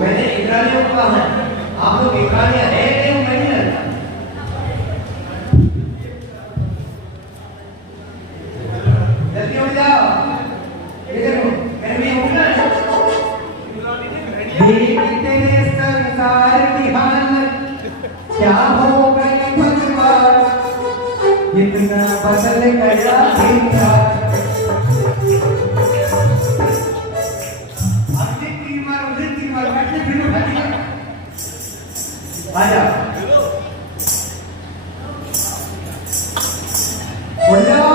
मैंने इकरारियों को कहा है, आप लोग इकरारियां है नहीं, मैं नहीं रहता। जल्दी हो जाओ, ये देखो मैं भी हूँ ना। तेरे संसार की हालत क्या हो गई भगवान, इतना बदल गया इंसान। आजा उड़ जाओ,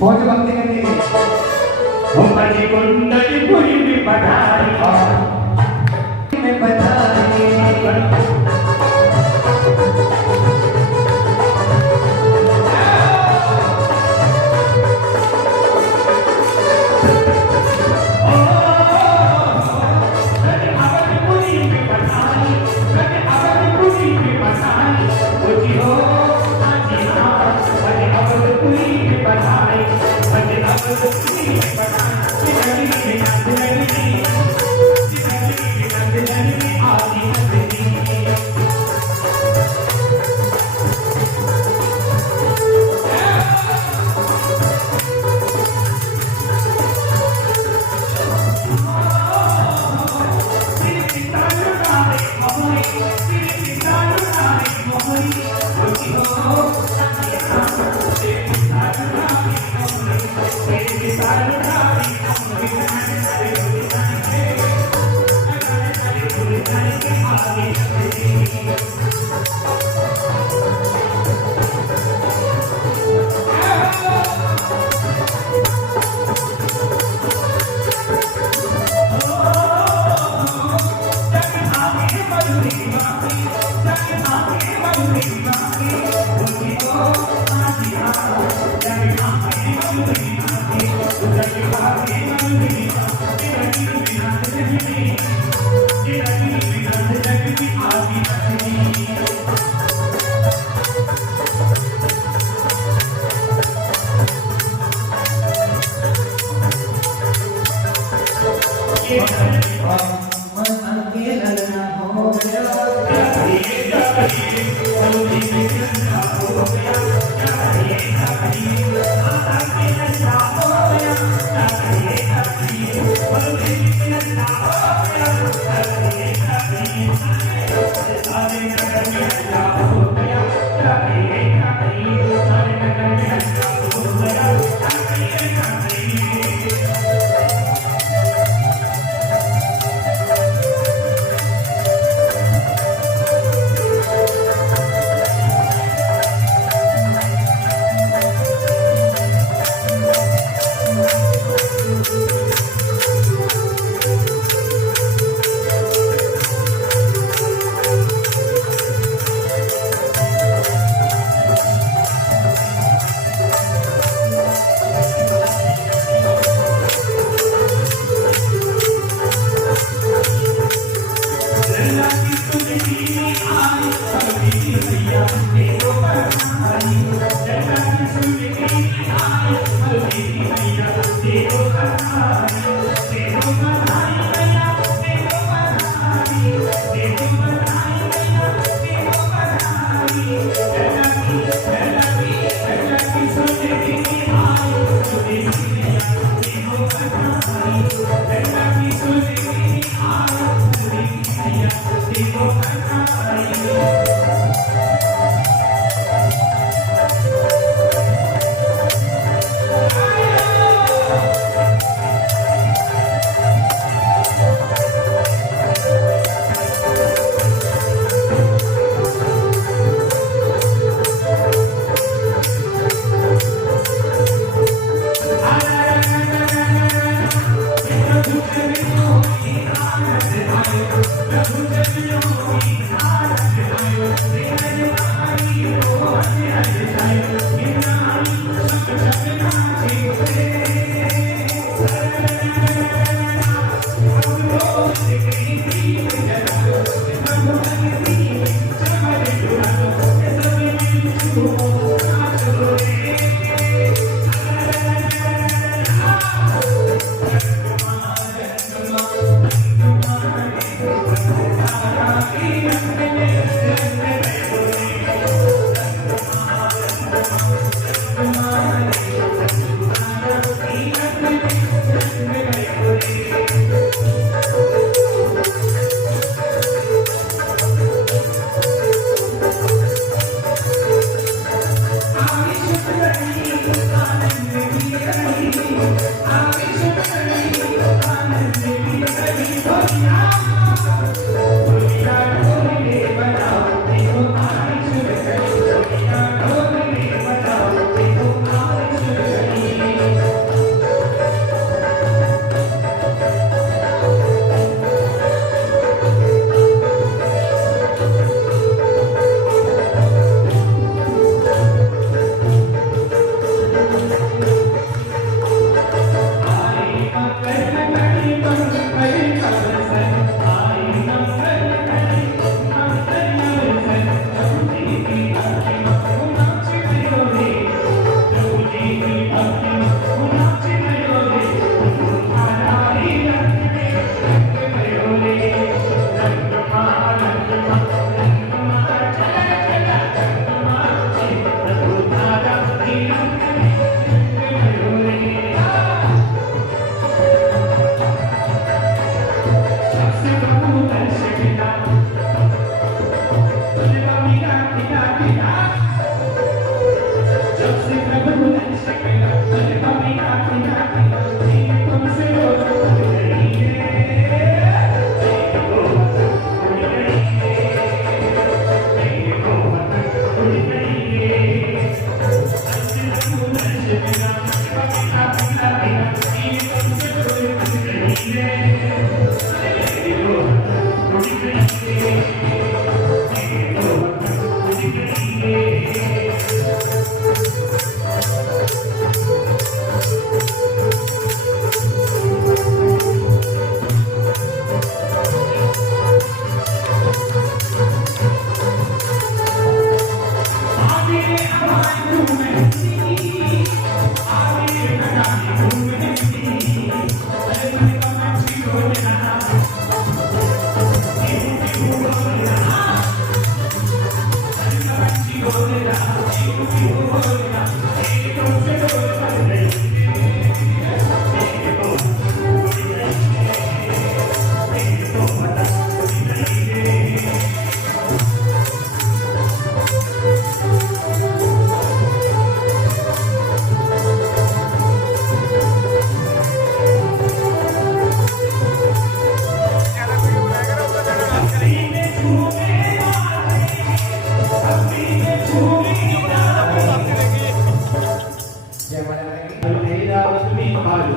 पहुंच भक्ति करने के लिए हमारी कुंडली पूरी में बधाई में बधाई।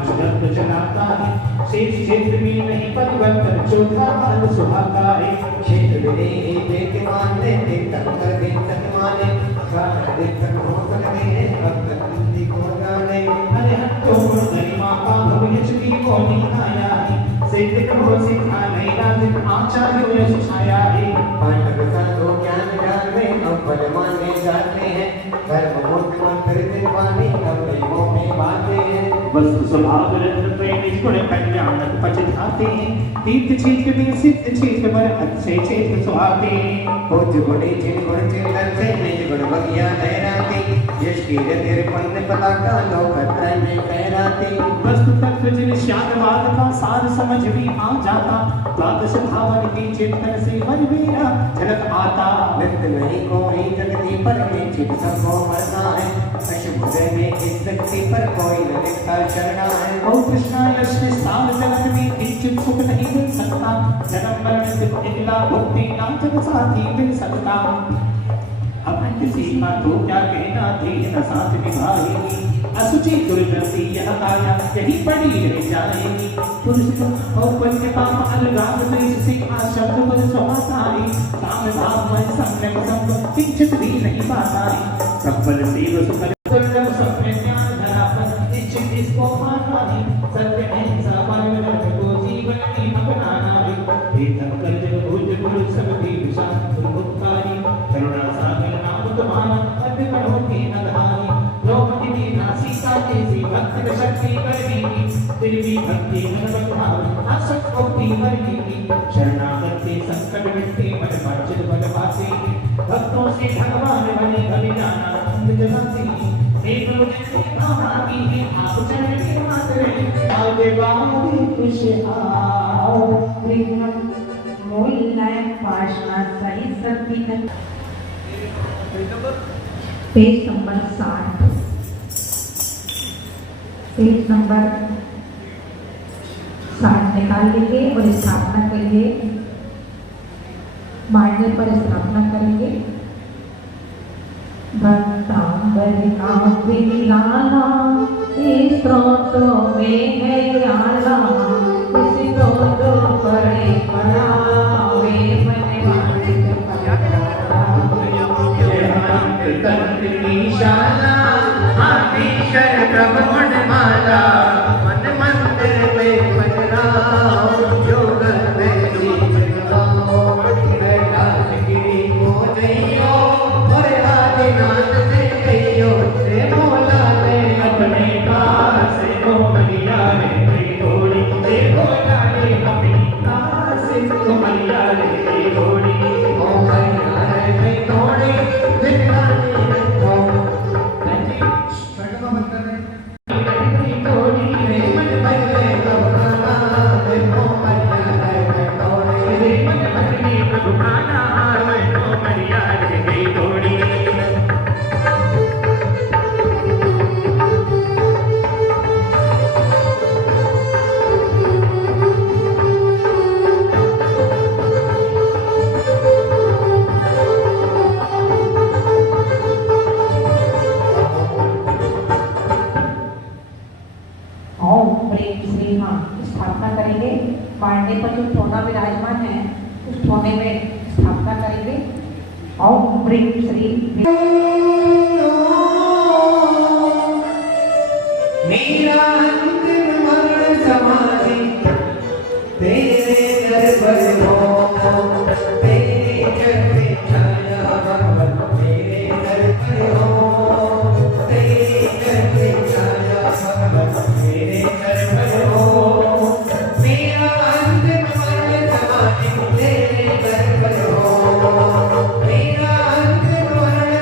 कुछ रक्त चलाता है शेष क्षेत्र में नहीं परिवर्तन चौथा काल सुहाता है क्षेत्र विधि देख मानने देख कर देख तक माने गान देख तक हो सकते हैं अब तक हिंदी को जाने अरे हत्तो गरिमा का भविष्य को निभाया है सिद्ध को सिखा नहीं राज आचार्य यश छाया है पांडव साधो ज्ञान ज्ञान में अव्वल माने जाते हैं कर्म मोक्ष मंत्र से पानी अपने मुंह में बांधे हैं वस्तु स्वभाव रत्न प्रेम निष्गुण कल्याण पचिताते हैं तीर्थ क्षेत्र में सिद्ध क्षेत्र पर अच्छे क्षेत्र सुहाते हैं पूज गुणी जिन गुण चिंतन से निज गुण बगिया लहराते यश की रतिर पुण्य पताका लोक त्रय में फहराते वस्तु तत्व जिन शांतवाद का सार समझ भी आ जाता द्वादश भावन के चिंतन से मन मेरा झलक आता नित्य नहीं कोई जगती पर में चित सबको मरना है अशुभ में इस शक्ति पर कोई न दिखता शरणा है ओ कृष्णा यश सार जगत में किंचित सुख नहीं मिल सकता जन्म मरण दुख निकला भुक्ति ना जग साथी मिल सकता अब किसी का तो क्या कहना थी न साथ निभाएगी असुचि दुर्गति यह काया यही पड़ी रह जाएगी पुरुष और पुण्य पाप अलगाव द्वेष से आशब्द पर स्वभाताई काम भाव मन सम्यक संग किंचित भी नहीं पाताई सफल सेव सुख दुर्लभ सत्य ज्ञान धरा पर इच्छित इसको पाना ही सत्य अहिंसा परम को जीवन में अपनाना ही वेदन कर जग भूज गुरु सब भी विशाल दुर्मुक्ताई करुणा सागर नाम तुम्हारा अति करो के नधारी द्रौपदी की नासी का जैसी भक्ति शक्ति करनी फिर भी भक्ति मन बखाव आसक्त भक्ति मरनी की शरणागति संकट मिटते मन पाचित बल पासे भक्तों से भगवान बने भले जाना जलाती एक मुझे कामना की है आप चरण के मात्र आगे बाबू खुश आओ मूलनायक पार्श्वनाथ सहित सबकी पेज नंबर 60 पेज नंबर 60 निकाल लीजिए और स्थापना करिए बांटने पर स्थापना करेंगे भक्तांगना विलाला इस स्रोत में है आला इस स्रोत पड़े पड़ावे बने वाले शाला आदिशर ब्रह्मण माला मन मंदिर में बजराओ जोग में जीवो कैलाश गिरी को जइयो और आदिनाथ से कहियो से मोला ने अपने कार से को मलिया रे थोड़ी से बोला रे अपनी कार से को मलिया रे थोड़ी ओ मैया रे थोड़ी दिखानी रखो पढ़ना मत कर रहे थोड़ी रे मन बदले गवाना देखो मैया रे थोड़ी रे मन भगनी प्रभुखाना मैं को मलिया रे थोड़ी ओम प्रेम श्री हाँ स्थापना करेंगे बांटने पर जो ठोना विराजमान है उस ठोने में स्थापना करेंगे ओम प्रेम श्री मेरा अंतिम मरण समाधि तेरे दर पर हो तेरे चढ़ते छाया भगवत तेरे दर पर हो तेरे चढ़ते छाया भगवत तेरे दर पर हो मेरा अंतिम मरण समाधि तेरे दर पर हो मेरा अंतिम मरण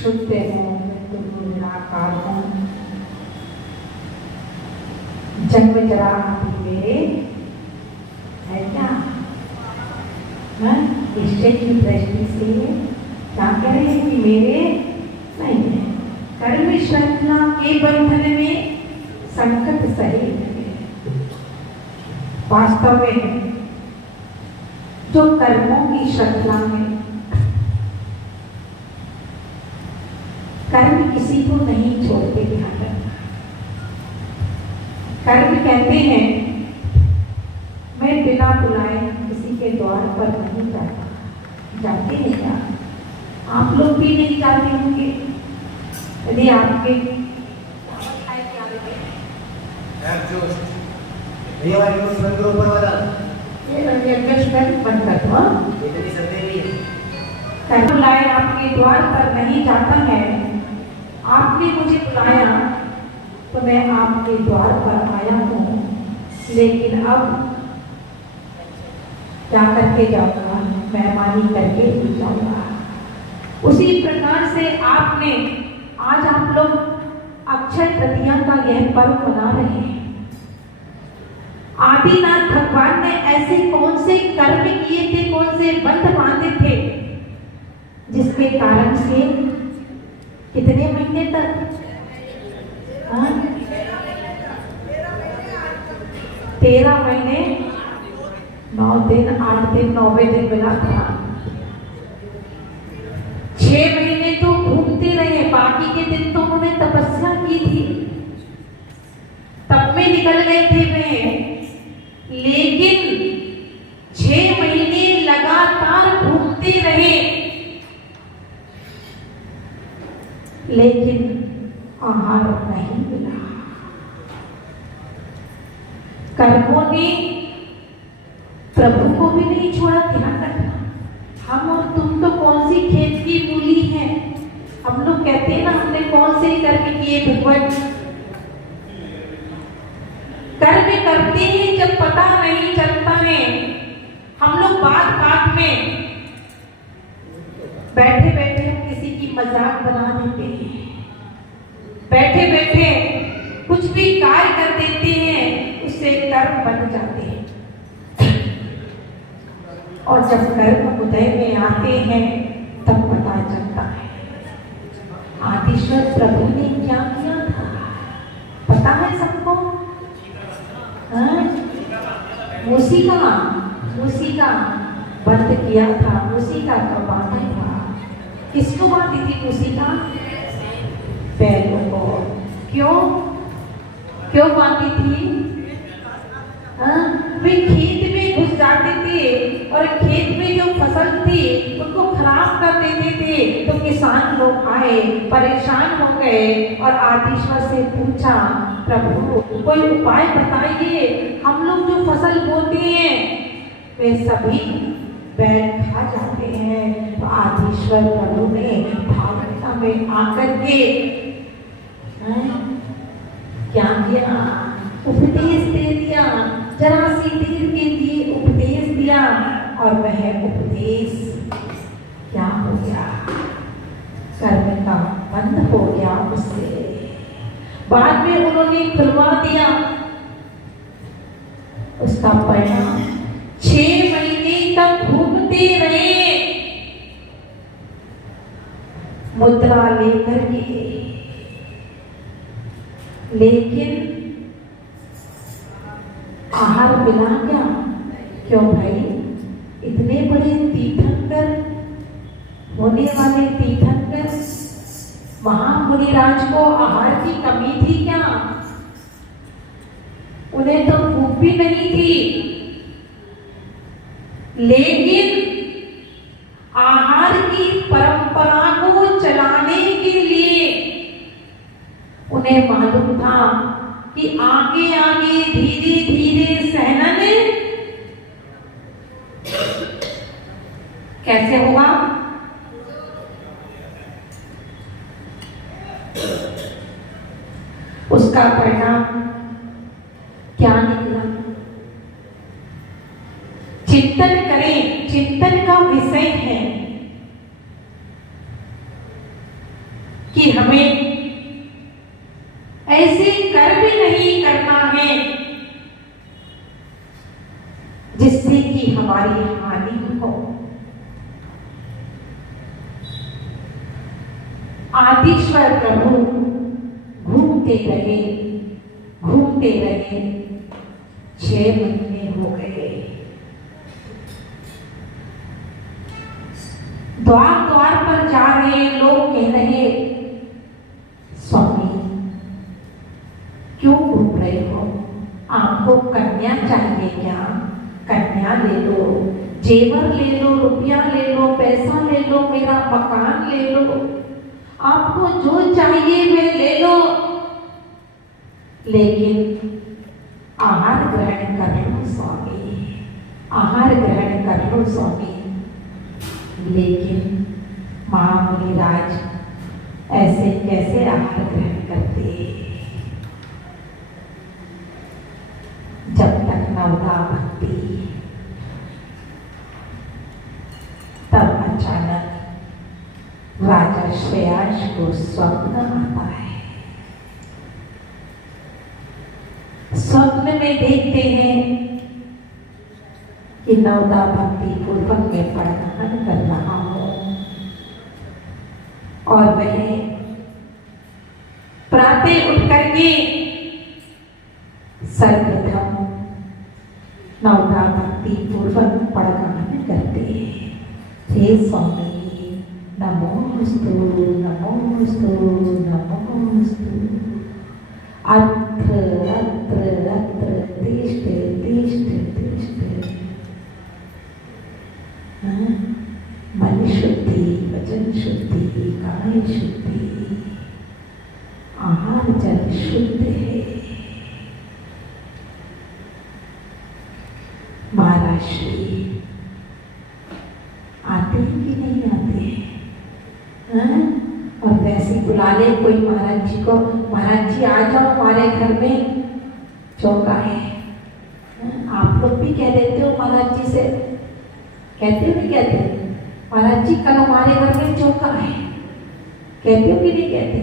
शुद्ध हूँ, निर्गुण निराकार हूँ। जन्म जरा अभी मेरे है क्या? निश्चय की दृष्टि से क्या कह रहे हैं कि मेरे नहीं है। कर्म श्रृंखला के बंधन में संकट सहे वास्तव में जो कर्मों की श्रृंखला में कर्म किसी को नहीं छोड़ते। ध्यान रखना, कर्म कहते हैं मैं बिना बुलाए किसी के द्वार पर नहीं जाता। जाते हैं क्या? आप लोग भी नहीं जाते होंगे। यदि आपके बंद कर दो। कर्म बुलाए आपके द्वार पर नहीं जाता है। आपने मुझे बुलाया तो मैं आपके द्वार पर आया हूँ, लेकिन अब क्या करके जाऊंगा? मेहमानी करके ही जाऊंगा। उसी प्रकार से आपने आज आप लोग अक्षय तृतीया का यह पर्व मना रहे हैं। आदिनाथ भगवान ने ऐसे कौन से कर्म किए थे, कौन से बंध बांधे थे, जिसके कारण से कितने महीने तक 13 महीने 9 दिन 8 दिन 9वें दिन मिला था। 6 महीने तो घूमते रहे, बाकी के दिन तो उन्होंने तपस्या की थी, तब में निकल गए थे वे। लेकिन 6 महीने लगातार घूमते रहे, लेकिन आहार नहीं मिला। कर्मों ने प्रभु को भी नहीं छोड़ा। ध्यान रखना, हम और तुम तो कौन सी खेत की मूली है। हम लोग कहते हैं ना, हमने कौन से कर्म किए भगवान। कर्म करते हैं जब पता नहीं चलता है। हम लोग बात बात में बैठे बैठे हम किसी की मजाक बना देते हैं, बैठे बैठे कुछ भी कार्य कर देते हैं, उससे कर्म बन जाते हैं। और जब कर्म उदय में आते हैं तब पता चलता है आदिश्वर प्रभु ने क्या किया था। पता है सबको? मूसिका बंद किया था, मूसिका का बांधा था। किसको बांधी थी मूसिका? बैलों को। क्यों बांधी थी? वे खेत में घुस जाते थे और खेत में जो फसल थी उनको खराब कर देते थे। तो किसान लोग आए, परेशान हो गए और आदिश्वर से पूछा, प्रभु कोई उपाय बताइए, हम लोग जो फसल बोते हैं वे सभी बैल खा जाते हैं। तो आदिश्वर प्रभु ने भावना में आकर के क्या किया? उपदेश दे दिया। जरा सी देर के लिए उपदेश दिया और वह उपदेश क्या हो गया? कर्म का बंध हो गया उससे। बाद में उन्होंने खुलवा दिया। उसका परिणाम 6 महीने तक घूमते रहे मुद्रा लेकर के, लेकिन आहार मिला क्या? क्यों भाई? इतने बड़े तीर्थंकर होने वाले तीर्थंकर महामुनिराज को आहार की कमी थी क्या? उन्हें तो भूख भी नहीं थी, लेकिन आहार की परंपरा को चलाने के लिए उन्हें मालूम था कि आगे आगे धीरे धीरे सहनन कैसे होगा? उसका परिणाम क्या निकला? चिंतन करें, चिंतन का विषय है। कि हमें ऐसे कर्म नहीं करना है जिससे कि हमारी हानि हो। आदिश्वर प्रभु घूमते रहे 6 महीने हो गए। द्वार द्वार पर जा रहे लोग कह रहे, स्वामी क्यों घूम रहे हो? आपको कन्या चाहिए क्या? कन्या ले लो, जेवर ले लो, रुपया ले लो, पैसा ले लो, मेरा मकान ले लो, आपको जो चाहिए वे ले लो, लेकिन आहार ग्रहण कर लो स्वामी, आहार ग्रहण कर लो स्वामी। लेकिन महामुनिराज ऐसे कैसे आहार ग्रहण करते? जब तक नवदा भक्ति, तब अचानक राजा श्रेयास को स्वप्न आता है। स्वप्न में देखते हैं कि नवदा भक्ति पूर्वक में परिधान कर रहा हूं और वह प्रातः उठ करके सर्वप्रथम नवदा भक्ति पूर्वक परिधान करते हैं। हे स्वामी नमोस्तु नमोस्तु नमोस्तु। अत्र अत्र अत्र तिष्ठ तिष्ठ तिष्ठ। मन शुद्धि, वचन शुद्धि, काय शुद्धि, आहार जल शुद्ध है। महाराज श्री आते हैं कि नहीं आते हैं? और वैसे बुला ले कोई महाराज जी को, महाराज जी आ जाओ हमारे घर में चौका है। आप लोग भी कह देते हो महाराज जी से, कहते हो नहीं कहते? महाराज जी कल हमारे घर में चौका है, कहते हो कि नहीं कहते?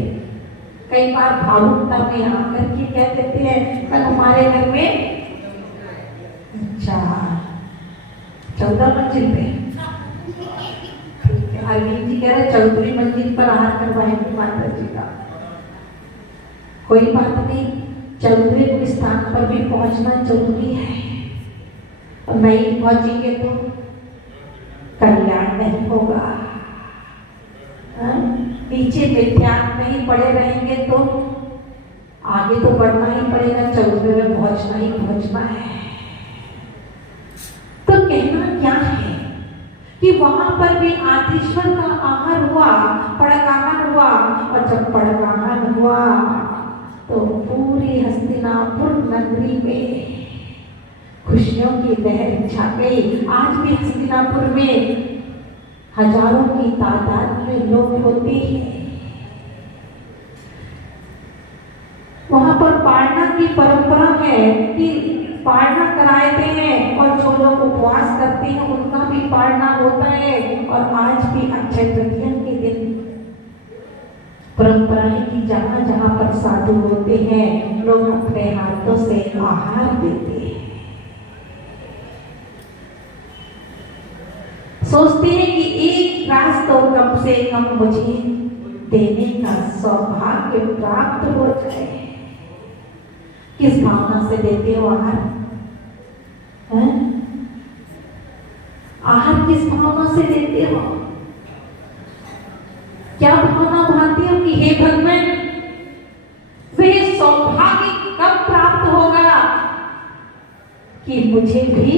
कई बार भावुकता में आकर के कह देते हैं कल हमारे घर में। अच्छा 14 मंजिल पे अरविंद जी कह रहे 14वीं मंजिल पर आहार करवाएंगे माता जी का। कोई बात नहीं, 14वें स्थान पर भी पहुंचना जरूरी है। और नहीं पहुंचेंगे तो कल्याण नहीं होगा। नीचे विद्यार्थ में ही पड़े रहेंगे तो आगे तो बढ़ना ही पड़ेगा, 14वें में पहुंचना है। तो कहना क्या है कि वहां पर भी आदिश्वर का आहार हुआ, पड़गाहन हुआ, और जब पड़गाहन हुआ तो पूरी हस्तिनापुर नगरी में खुशियों की लहर छा गई। आज भी हस्तिनापुर में हजारों की तादाद में लोग होते हैं। वहां पर पाड़ना की परंपरा है कि पाड़ना कराते हैं और जो लोग उपवास करते हैं उनका भी पाड़ना होता है। और आज भी अक्षय तृतीया के दिन परंपरा है कि जहां जहां पर साधु होते हैं लोग अपने हाथों से आहार देते हैं। सोचते हैं कि एक रात तो कम से कम मुझे देने का सौभाग्य प्राप्त हो जाए। किस भावना से देते हो आहार? आहार किस भावना से देते हो? क्या भावना भाती हो कि हे भगवान वह सौभाग्य कब प्राप्त होगा कि मुझे भी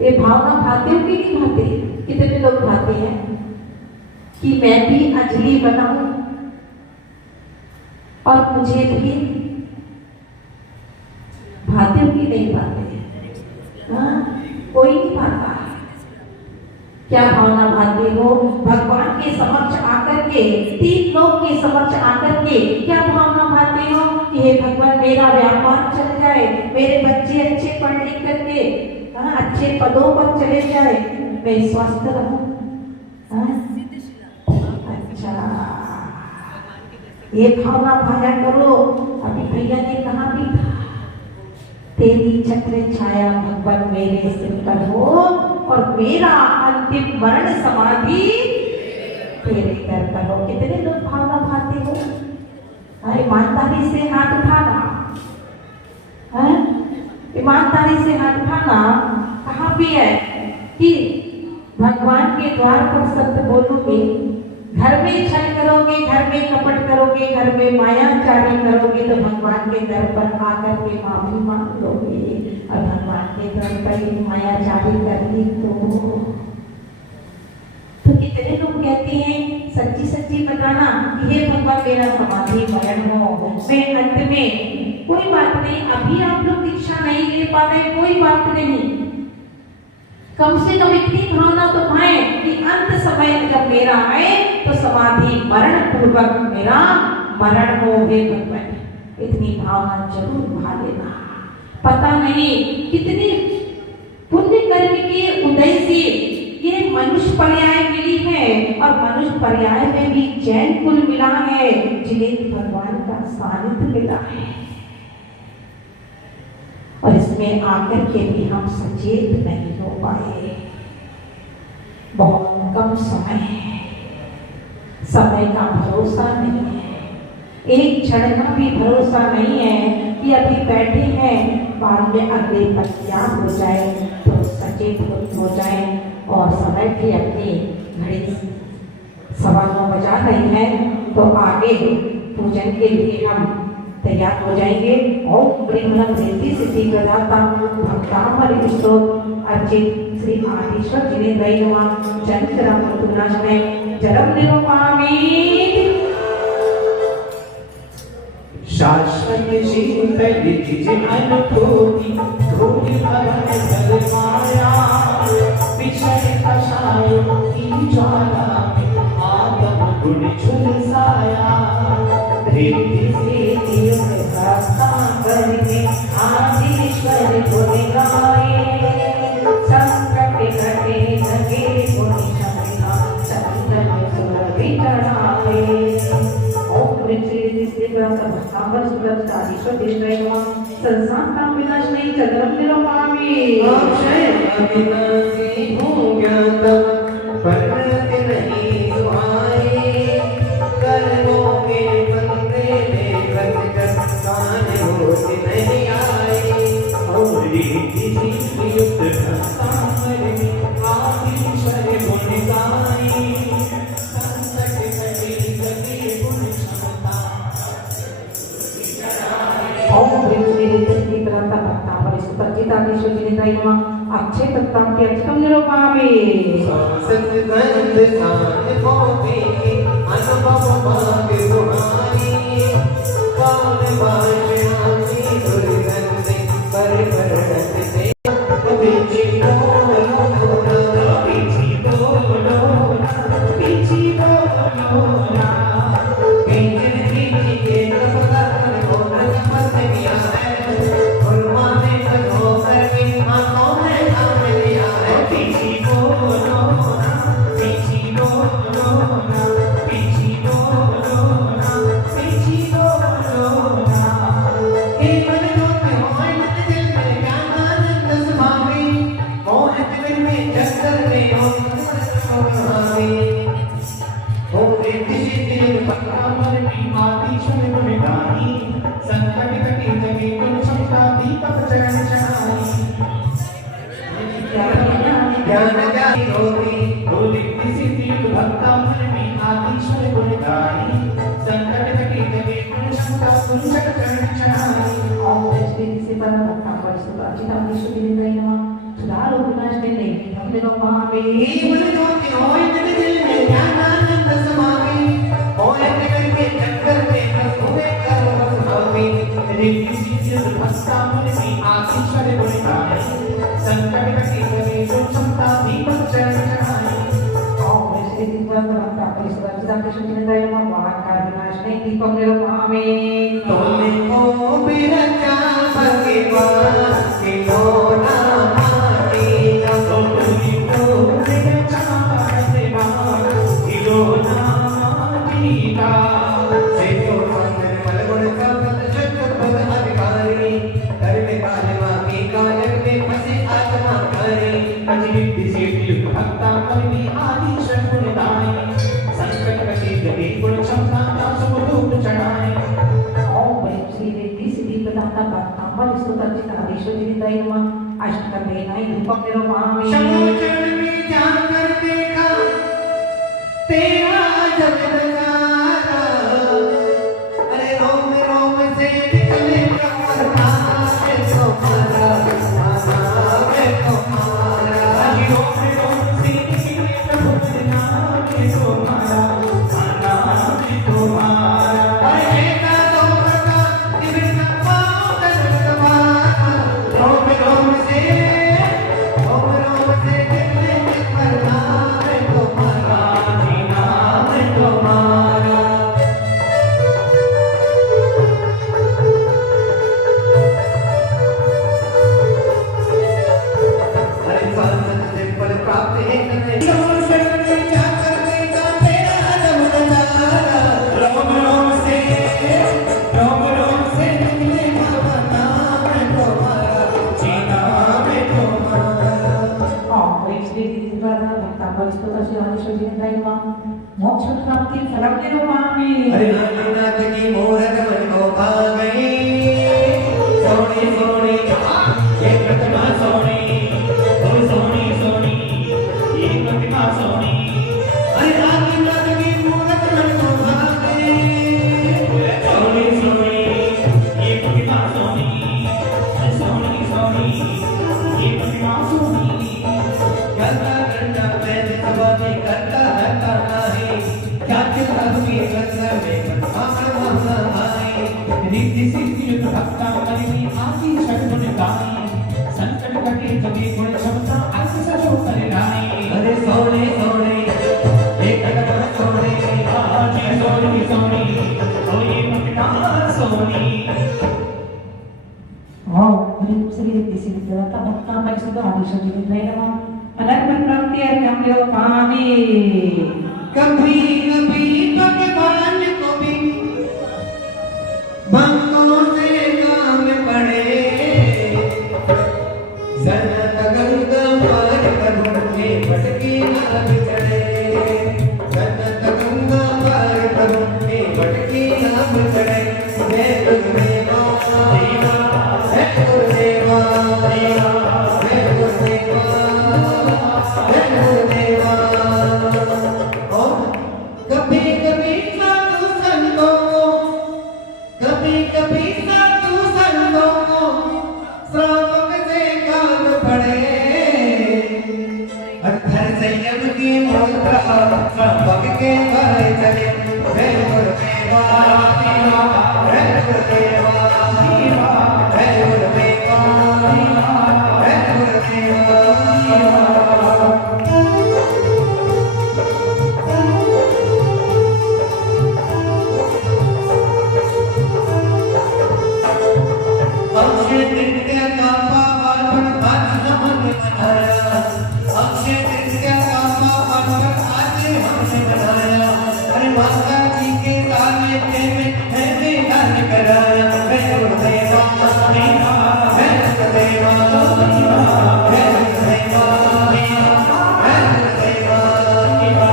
ये भावना भाते हो कि नहीं भाते? कितने लोग भाते हैं कि मैं भी अंजलि बनाऊं और मुझे भी भाते हो कि नहीं भाते? कोई नहीं भाता। क्या भावना भाते हो? भगवान के समक्ष आकर के, 3 लोग के समक्ष आकर के क्या भावना भाते हो कि हे भगवान मेरा व्यापार चल जाए, मेरे बच्चे अच्छे पढ़ लिख करके अच्छे पदों पर चले जाए, मैं स्वस्थ रहूं। ये भावना भाया करो। अभी भैया ने कहा भी था, तेरी चक्र छाया भगवान मेरे सिर पर हो और मेरा अंतिम मरण समाधि तेरे दर पर हो। कितने लोग भावना भाते हो? ईमानदारी से हाथ उठाना, ईमानदारी से हाथ उठाना। कहाँ भी है कि भगवान के द्वार पर सत्य बोलोगे, घर में छल करोगे, घर में कपट करोगे, घर में मायाचारी करोगे तो भगवान के दर पर आकर के माफी मांग लोगे। और भगवान के दर पर मायाचारी करनी तो कितने लोग कहते हैं सच्ची सच्ची बताना कि हे भगवान मेरा समाधि मरण हो, मैं अंत में कोई बात नहीं, अभी आप लोग दीक्षा नहीं ले पा रहे, कोई बात नहीं, कम से कम इतनी भावना तो भाए कि अंत समय जब मेरा आए तो समाधि मरण पूर्वक मेरा मरण हो। हे भगवान इतनी भावना जरूर भा लेना। पता नहीं कितनी पुण्य कर्म के उदय से ये मनुष्य पर्याय मिली है और मनुष्य पर्याय में भी जैन कुल मिला है जिन्हें भगवान का सानिध्य मिला है। और इसमें आकर के भी हम सचेत नहीं हो पाए। बहुत कम समय है, समय का भरोसा नहीं है, एक क्षण का भी भरोसा नहीं है कि अभी बैठे हैं बाद में अगले पत्याग हो जाए तो सचेत हो जाए। और समय की अपनी घड़ी 9:15 बजा रही है तो आगे पूजन के लिए हम तैयार हो जाएंगे। ओम ब्रह्म सिद्धि सिद्धि प्रदाता भक्तामर स्तोत्र अर्चित श्री आदिश्वर जिने दैवा चंद्रम तुनाश में जन्म निरूपामी शाश्वत शीतल जिज अनुभूति धूलि भवन जल माया विषय कषाय की ज्वाला आत्म गुण झुलसाया धृति से तीव्र भक्ता करके आदिश्वर गुण गाए संकट कटे लगे गुण शमिला चंद्र सुर विचराए। संसार का विनाश नहीं चंद्रम निरूपामी अक्षय अविनाशी हूँ ज्ञातम परिणति नहीं सुहाई कर्मों के बंदे में गत कान होती नहीं आई। और रीति युक्त भक्तामर आदिश्वर गुण गाई संकट कटे लगे गुण क्षमता। ओम श्री प्रदाता भक्ता परिसुतचिताधीश्वर जिने दैवा अक्षय तत्ताम के अक्षम निरूपामी सत्संग सान होती अनुभव भाग सुहाई कान बाशासी दुर्गंध पर परत से पीछे से बलिस्तुतर्चिताधीश्वरी नमः अष्टकर्णेनाय धूपं निरुपयामि समोचन में जाकर देखा तेरा जब नजारा, अरे रोम रोम से निकले कमर नामे तुम्हारा, नामे तुम्हारा। अरे रोम रोम से निकले कमर नामे तुम्हारा, नामे तुम्हारा। अरे बेटा तो बता दिल पाओ तुम्हारा, रोम रोम से निकले कमर नामे तुम्हारा, नामे तुम्हारा। हरे साधन से फल प्राप्त है करने समोचन में जाकर देखा तेरा जब नजारा, रोम रोम से निकले कमर नामे तुम्हारा, नामे तुम्हारा। ओम ह्रीं श्री सिद्धिदाता भक्ता बलिस्तुतर्चिताधीश्वरी नमः मोक्ष प्राप्ति फलं निरुपयामि हरे नाथ की मूरत मन को भा गई, सोनी सोनी ये प्रतिमा सोनी, ओ सोनी सोनी, ये प्रतिमा सोनी। हरे नाथ की मूरत मन को भा गई, सोनी सोनी, ये प्रतिमा सोनी, सोनी सोनी, ये प्रतिमा सोनी। करता करता मैं सबकी करता रहता नहीं, क्या चिता की करता में मामला मामला आई। रिद्धि सिद्धि युक्त भक्ता मणि आदि षड्गुण गाई, संकट कटे कभी गुण क्षमता अस सजो कर लाई। अरे सोने सोने एक कदम सोने, आज सोनी सोनी, ओ ये प्रतिमा सोनी। ओम ह्रीं श्री सिद्धिदाता भक्ता बलिस्तुतर्चिताधीश्वरी नमः अनर्पण प्राप्ति अर्घ्यं निरुपयामि कभी कभी भगवान को भी भक्तों से काम पड़े, जन्नत गंगा पार करूंगे भटकी ना बिछड़े, जन्नत गंगा पार करूंगे भटकी ना बिछड़े। जय गुरुदेवा जय गुरुदेवा जय गुरुदेवा जय गुरुदेवा। कभी कभी साधु संतों को, कभी कभी साधु संतों को श्रावक से कान पड़े, अत्थर संयम की मुद्रा श्रावक के भाई चले। जय गुरुदेवा जय गुरुदेवा जय गुरुदेवा जय गुरुदेवा। अक्षय तृतीया का पावन आज हमने मनाया, अक्षय तृतीया का पावन आज हमने मनाया। अरे माता जी के सानिध्य में है दान कराया। जय गुरुदेवा जय गुरुदेवा जय गुरुदेवा जय गुरुदेवा।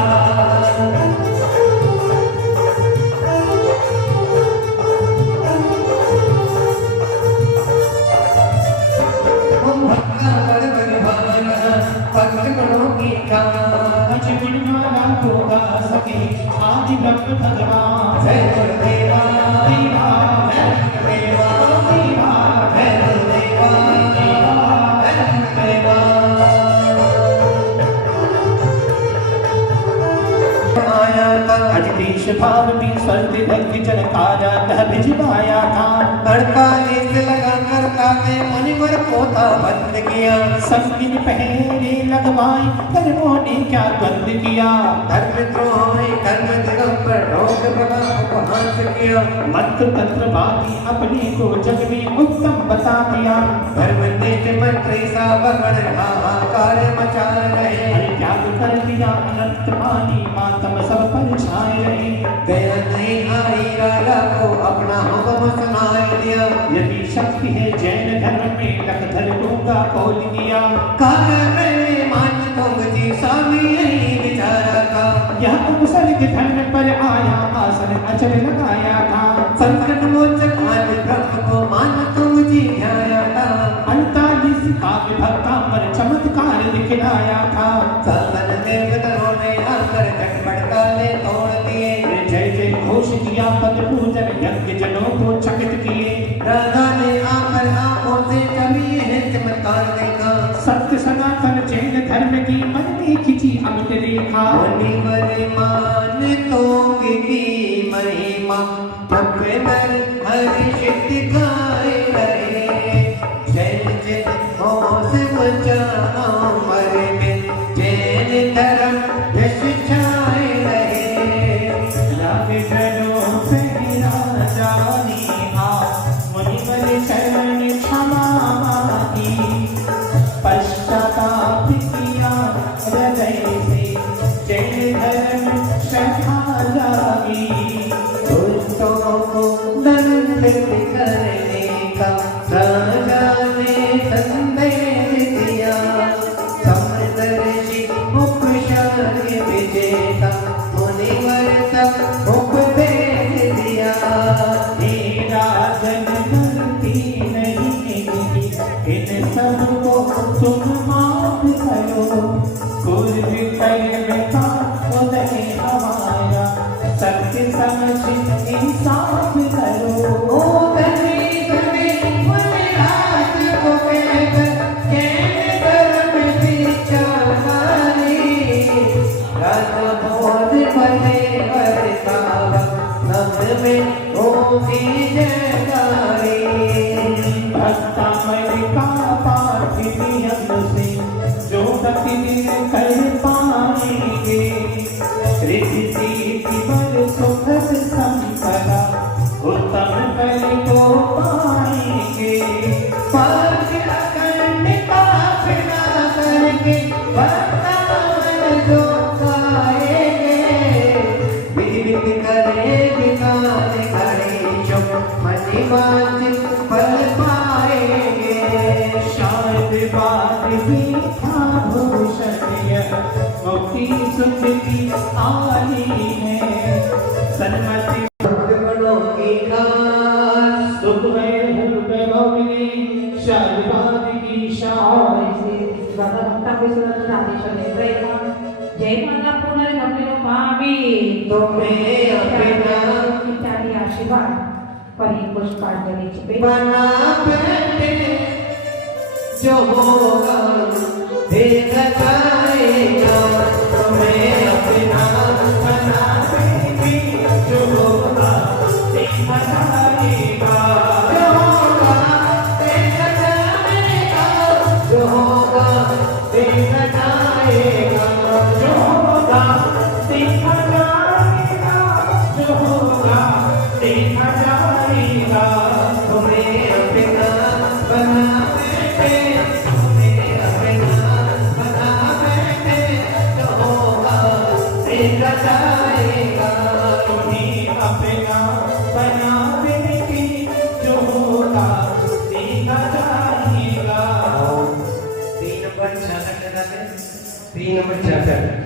ओम भक्ता बड़ बड़ भावना भक्त गुणों की कामना। अज गुणमाला को गा सके आदि ब्रह्म भगवान। जय गुरुदेवा देवा जय गुरुदेवा जय गुरुदेवा जय गुरुदेवा। आया था अज देश भाव में स्वर्ग दग्ध जनकारा कह भिजवाया था। 48 लगा कर काके मुनिवर पोता बंद किया, संगिन पहरे लगवाए कर्मों ने क्या द्वंद किया। धर्मद्रोह कर्म दिगंबर रोग प्रभाव उपहास किया, मंत्र तंत्रवादी अपने को जग में उत्तम बता दिया। धर्मनिष्ठ मंत्री सावगण हाहाकार मचा रहे, त्याग कर दिया अनंत मानी मातम सब पर छाए रहे। दया नहीं आई राजा को अपना हुक्म सुनाए दिया, यदि शक्ति है जैन धर्म में लखधर दूंगा खोल दिया। कहा मैंने मान तुम जी स्वामी यही विचारा था, यह उपसर्ग धर्म पर आया आसन अचल लगाया था। संकट मोचक आदि ब्रह्म को मान तुम जी ध्यान पद पूजन यज्ञ जनों को चकित किए। राधा ने आकर आंखों से कभी है चमत्कार देखा। सत्य सनातन जैन धर्म की मन में खिंची अमिट रेखा। मुनिवर मानतों की महिमा अकबर हर्षित गाए रहे। जैन जित होश मचा अमर में जैन धर्म यश छाए रहे। लागे जनों से राजानी आ मुनिवर शरण क्षमा मांगी। पश्चाताप किया हृदय से जैन धर्म श्रद्धा जागी। दुष्टों को दंडित करने का राजा ने संदेश दिया। समदर्शी उपशाही विजेता मुनिवर तक उपदेश दिया। हे राजन गलती नहीं इनकी, इन सबको तुम माफ करो। पूर्व कर्म का उदय हमारा, सत्य समझ इंसाफ करो। ओ धनी धनी मुनिराज को कहकर जैन धर्म विचारी। राजा बोध भले बरसावा नभ में होगी जयकारी। भक्तामय का पाठ नियम से जो प्रतिदिन कर पाएंगे। रिद्धि सिद्धि बल सुखद संपदा उत्तम फल को पाएंगे। पाठ अखंड पाठ ना करके भक्तामय जो गाएंगे। विधि करे विकार करे जो महिमान्वित फल पाएंगे। शायद बात भी था भूषण यह, मुक्ति सुख की आली है। सन्मति भक्तगणों की खास सुख है हृदय भवनी, शायद बात की शान। जय माता पुनर्गम्य पावी तुम्हें अपना इत्यादि आशीर्वाद परी पुष्पांजलि चिपे बना बैठे जो होगा देखा जाएगा। तुम्हें अपना बना बेटी जो होगा देखा जाएगा। जो होगा देखा जाएगा। जो होगा देखा जाएगा। जो होगा देखा जाएगा। जो होगा देखा जाएगा। तुम्हें अपना बना बैठे। तुम्हें अपना बना बैठे जो होगा देखा जाएगा। तुम्हें अपना बना बेटी जो होगा देखा जाएगा। 3 नंबर 66 3 नंबर 66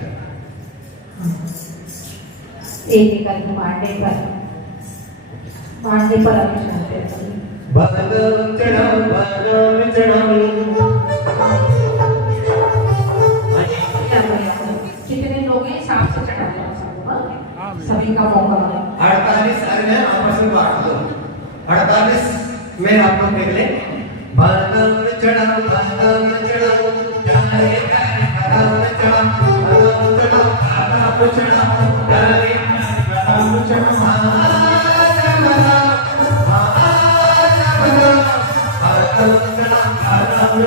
एक एक मांडे पर अभिषेक करते हैं। भगवान चढ़ाओ भगवान चढ़ाओ। कितने लोग हैं सांप से चढ़ा दिया सभी का मौका है। 48 अरे आपस में बांट दो। 48 में आप लोग देख ले। भगवान चढ़ाओ भगवान चढ़ाओ। जाने भगवान चढ़ाओ भगवान चढ़ाओ भगवान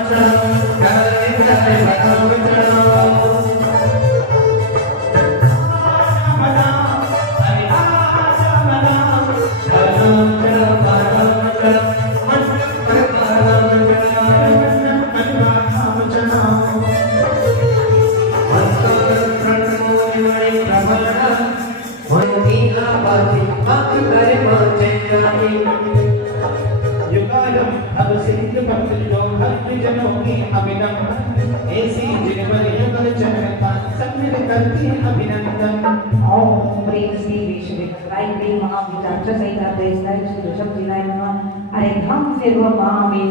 चढ़ाओ। जाने भगवान चढ़ाओ। युगायम अब सिद्ध भक्त जो भक्त जनों की अभिनंदन। ऐसी जिनपर युगल चरणता समिल करती अभिनंदन। ओम प्रेम श्री विश्वविक्रय प्रेम महाविचार सहित देशराज ऋषभ जिलाय नमः। अरे हम निर्वपामि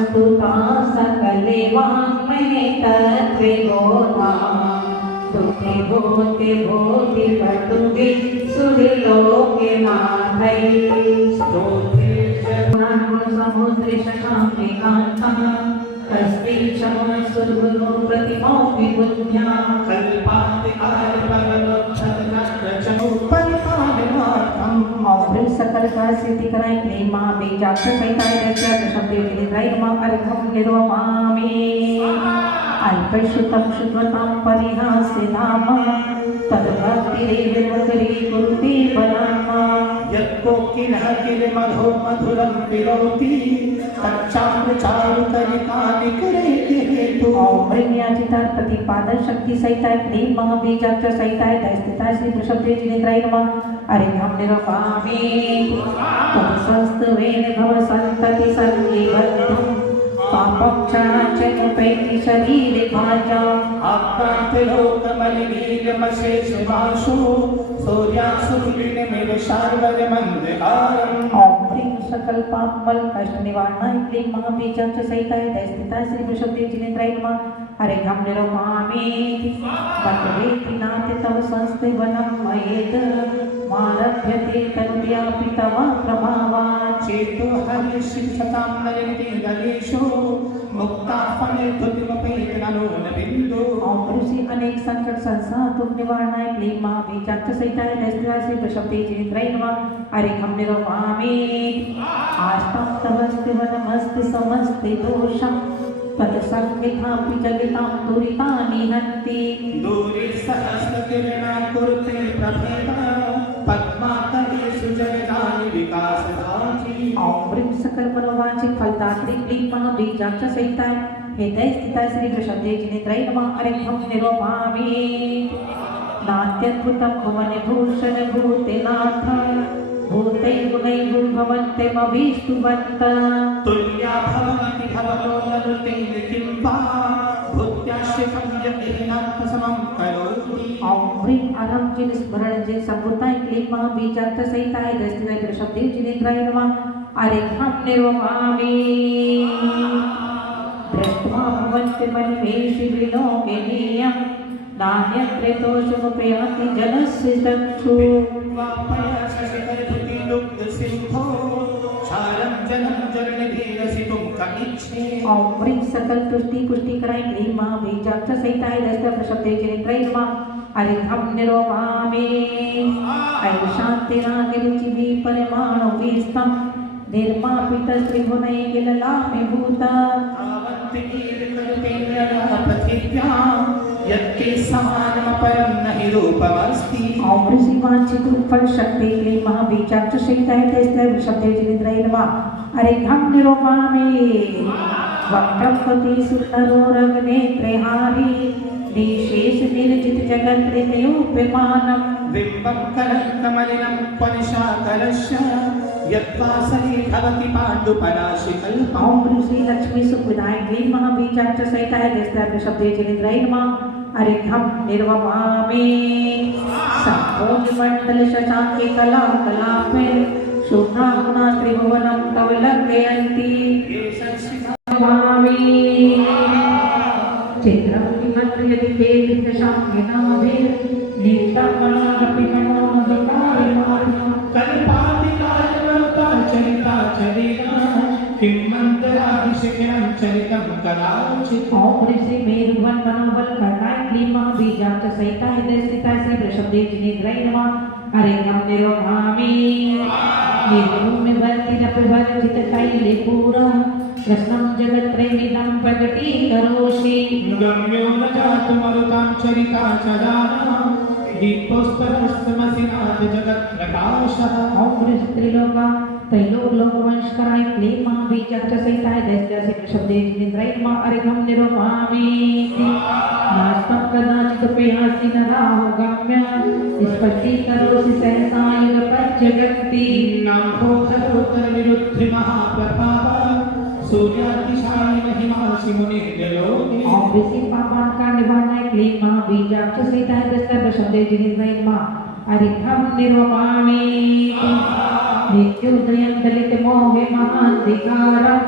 स्तुता सकले वाङ्मये तत्त्वबोधा। तुते भूति भूति पटुति सुरिलो सकल का सिद्धि कराई क्लीं महाबीजाक्ष सहिताय दस्य शब्दे जिनिद्राय नमः अर्घं निर्वमामि अल्पश्रुतं श्रुतवतां परिहास्य नाम तद्भक्तिरेविर्मुखरी कुरुते बलामा यत्कोकिलः किलमधो मधुरं विलोति तच्चारुचारुकलिकानि करैति हेतु ओम ब्रह्मयाचितार प्रतिपादन शक्ति सहिताय क्लीं महाबीजाक्ष सहिताय दस्थिताय श्री प्रशब्दे जिनेन्द्राय नमः अर्घं निर्वपामि तत्संस्तवेन भव सन्तति सन्निबद्धं पापं क्षणाञ्चनुपैति शरीरे भाजाम् आक्रान्तिलोकमलिनीलमशेषवासो सूर्यासुरुलिनमिव शार्वजमन्धकारम् ओम ह्रीं सकल पाप मल कष्ट निवारणाय क्लीं महाबीजाक्ष सहिताय दस्थिताय श्री प्रशब्दे जिनेन्द्राय नमः अर्घं निर्वपामि वक्रवेति नाथ तव संस्थे वनं मयेत मारभ्यते तनुव्यापि तव प्रभावात् चेतो हरिशिक्षतां नयन्ति गणेशो मुक्ता फलधुतिमपैतनूनबिन्दु ओम ऋषि अनेक संकट संसार दुख निवारणाय क्लीं महाबीजाक्ष सहिताय दस्थिताय श्री प्रशब्दे जिनेन्द्राय नमः अर्घं निर्वपामि आस्तं तवस्ति वनमस्ति समस्ति दोषं तत्संविधापि जगितां दुरितानि हन्ति दूरिसहस्रकिरणा कुरुते प्रभेदा पद्माकरे सुजनितानि विकासदाची ओम ह्रीं सकल मनोवांछित फलदात्री क्लीं महाबीजाक्ष सहिताय हृदय स्थिताय श्री प्रशब्दे जिनेन्द्राय नमः अर्घं निर्वपामि नात्यद्भुतं भुवनभूषण भूतेनाथ भूतैर्गुणैर्भवन्त्यमभीष्टुवन्तः तुल्या भवन्ति भवतो ननुतेन किं वा भूत्याश्रितं यतेनात्मसमं करोति ओम ह्रीं अरं जिन स्मरण जिन संभूताय क्लीं महाबीजाक्ष सहिताय दस्थिताय प्रशब्दे जिनेन्द्राय नमः अर्घं निर्वपामि दृष्ट्वा भवन्ति मन्मेषि विलोकिनीयं नान्यत्रेतोषमुपयाति जनस्य चक्षुः ओम ह्रीं सकल तुष्टि पुष्टि कराई क्लीं महाबीजाक्ष सहिताय दस्थिताय प्रशब्दे जिनेन्द्राय नमः अर्घं निर्वपामि ऐशान्तिरागिरुचिभिः परमाणुभिस्तं निर्मापित त्रिभुवनैर्विललामि भूता ओम ऋषि वांछित फल शक्ति क्लीं महाबीजाक्ष सहिताय दस्थिताय प्रशब्दे जिनेन्द्राय नमः अर्घं निर्वपामि वक्रपति सुन्दरोरगनेत्रेहारी निशेष निर्जित जगत्रितयोप्यमानं बिम्बं कलङ्कमलिनं पनिशाकरस्य यद्वासने भवति पाण्डुपराशिकल्पम् ओम ऋषि लक्ष्मी सुखविदाय क्लीं महाबीजाक्ष सहिताय दस्थिताय प्रशब्दे जिनेन्द्राय नमः अर्घं निर्वपामि सम्भोगिमण्डल शशाङ्के कलाकलापे शुभ्राङ्गना त्रिभुवनं तव लग्नयन्ति नमामि चित्रं विमन्त्रयति पेदितशाङ्गिनाभे नीतमनापि नमो मधुकारिमार्गं ओम ऋषि मेरुवन मनोबल करणाय क्लीं महाबीजाक्ष सहिताय दस्थिताय श्री प्रशब्दे जिनेन्द्राय नमः अर्घं निर्वपामि निर्गुण्य भक्तिरपवर्जित कैले पूरा कृष्णं जगत्त्रयमिदं प्रकटीकरोषि गम्यो न जातु मरुतां चरिता चदाना दीपोस्तरस्तमसि नाथ जगत्प्रकाशः ओम ऋषि त्रिलोका त्रैलोक लोकवंश कराय क्लीं महाबीजाक्ष सहिताय दस्थिताय श्री प्रशब्दे जिनेन्द्राय नमः अर्घं निर्वपामि नास्तं कदाचिदप्ययासि न राहुगाम्य स्पष्टीकरोषि सहसा युगपज्जगन्ति नाम्भोधरोत्तरविरुद्धि महाप्रभावा सूर्यातिशायि महिमासि मुनिर्जयोगे ओम ऋषि पापान का निवारणाय क्लीं महाबीजाक्ष सहिताय दस्थिताय प्रशब्दे जिनेन्द्राय नमः अर्घं निर्वपामि नित्योदयं दलित मोहे महाधिकारं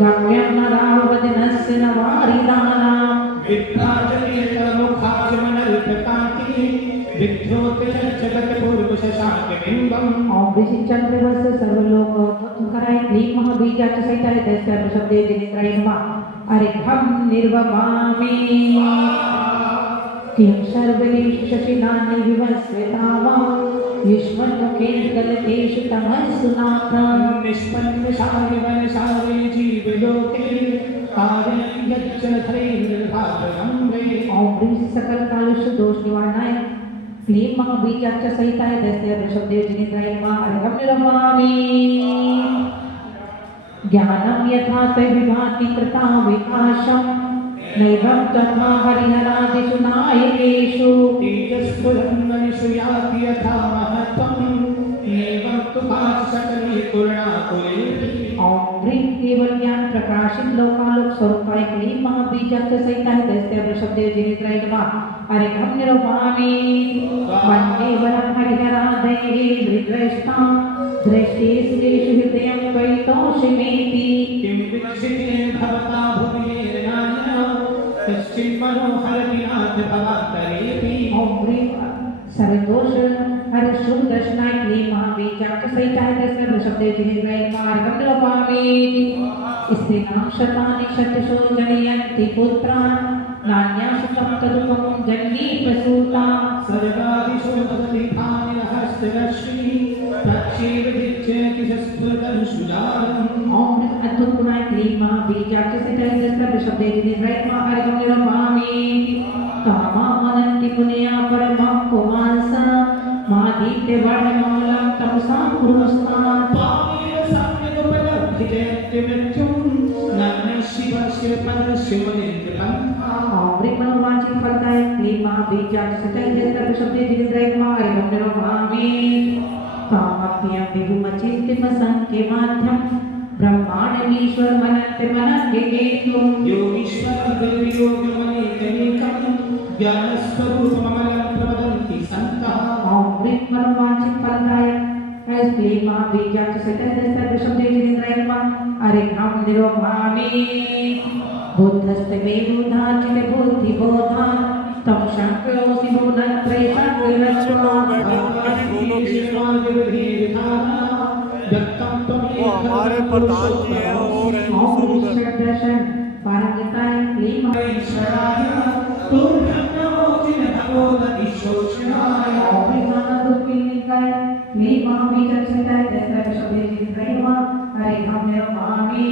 गम्यं न राववदनस्य न वारिदानां विद्राजनेत्रमुखाजमनल्पकान्ति विद्योतयज्जगत्पूर्वशशाङ्कबिम्बम् ओम ऋषि चंद्रवंश सर्वलोक कराय क्लीं महाबीजाक्ष सहिताय दस्थिताय प्रशब्दे जिनेन्द्राय नमः अर्घं निर्वपामि किं सर्वदेश शशिनानि विवस्वतावा युष्मन्मुखे लोके गलतेषु तमः सुनाथम् निष्पन्नशाय वनशाय जीवलोके कार्यं यच्चरधरेन्द्रभागं वे। ओम ह्रीं सकल कालुष दोष निवारणाय क्लीं महाबीजाक्ष सहिताय दैत्य वृषभदेव जिनेन्द्राय नमः। अर्घं निरमामि। ज्ञानं यथा तैर्विभाति कृता विकाशं नैवं तथा हरिहरादिषु नायकेषु तेजस्फुरन्मनिषु याति यथा महत्त्वं एवं तु भासकली पूर्णाकुले। ओम ह्रीं केवल ज्ञान प्रकाशित लोकालोक स्वरूपाय क्लीं महाबीजाक्ष सहिताय दैत्य वृषभदेव जिनेन्द्राय नमः। अर्घं निरमामि। वन्दे वरं हरिहरादये विद्रष्टां दृष्टे सुरेषु हृदयं परितोषिमेति। किं विक्षिते भवता भुवनेर्नान्य कश्चिन्मनोहरविनाथ भवान्तरेऽपि। ओम ह्रीं सर्वदोष हरशुभ दर्शनाय क्लीं महाबीजाक्ष सहिताय दैत्य वृषभदेव जिनेन्द्राय नमः। अर्घं निरमामि। स्त्रीणां शतानि शतशो जनयन्ति पुत्रान् नान्यासु तदुपमं जन्मी प्रसूता। सर्वादिषु भवतिभानि रहस्यरश्मि प्रक्षेपदिच्छेति स्फुरतनुषुजालम्। ओम अद्भुत गुणाय क्लीं महाबीजाक्ष सहिताय दैत्य वृषभदेव जिनेन्द्राय नमः। अर्घं निरमामि। कामामनन्ति पुनया परमं पुमांसा मादित्य वर्णमङ्गलं तमसां कुरुस्तात्। पामेन सम्यगुपलब्धिजयन्ति मृत्युं नन्यः शिवस्य परस्य मुनीन्द्रपन्था। ओम ह्रीं मनोवांछित फलदाय क्लीं महाबीजाक्ष सहिताय दैत्य वृषभदेव जिनेन्द्राय नमः। अर्घं निरमामि। कामप्रियं विभुमचिन्तिमसङ्ख्यमाध्यं ब्रह्माण्डमीश्वर मनन्त्यमनङ्गिकेतुं। योगीश्वरयोगमनेकमेकं ज्ञानस्वरूपममलं प्रवदन्ति सन्तः। ओम ह्रीं मनोवांछित फलदाय क्लीं महाबीजाक्ष सहिताय दैत्य वृषभदेव जिनेन्द्राय नमः। अर्घं निरमामि। बुद्धस्ते बुद्धाचित बुद्धिबोधा तम शङ्करोऽसि भुवनत्रये वो हमारे प्रधान जी हैं और हैं दर्शन पारंगताय क्लीं ईश्वराय तुभ्यं नमो जिनभगवदधिशोषणाय। ओम ह्रीं महादुःखिनिकाय क्लीं महाबीजाक्ष सहिताय दैत्य वृषभदेव जिनेन्द्राय नमः। अर्घं निरमामि।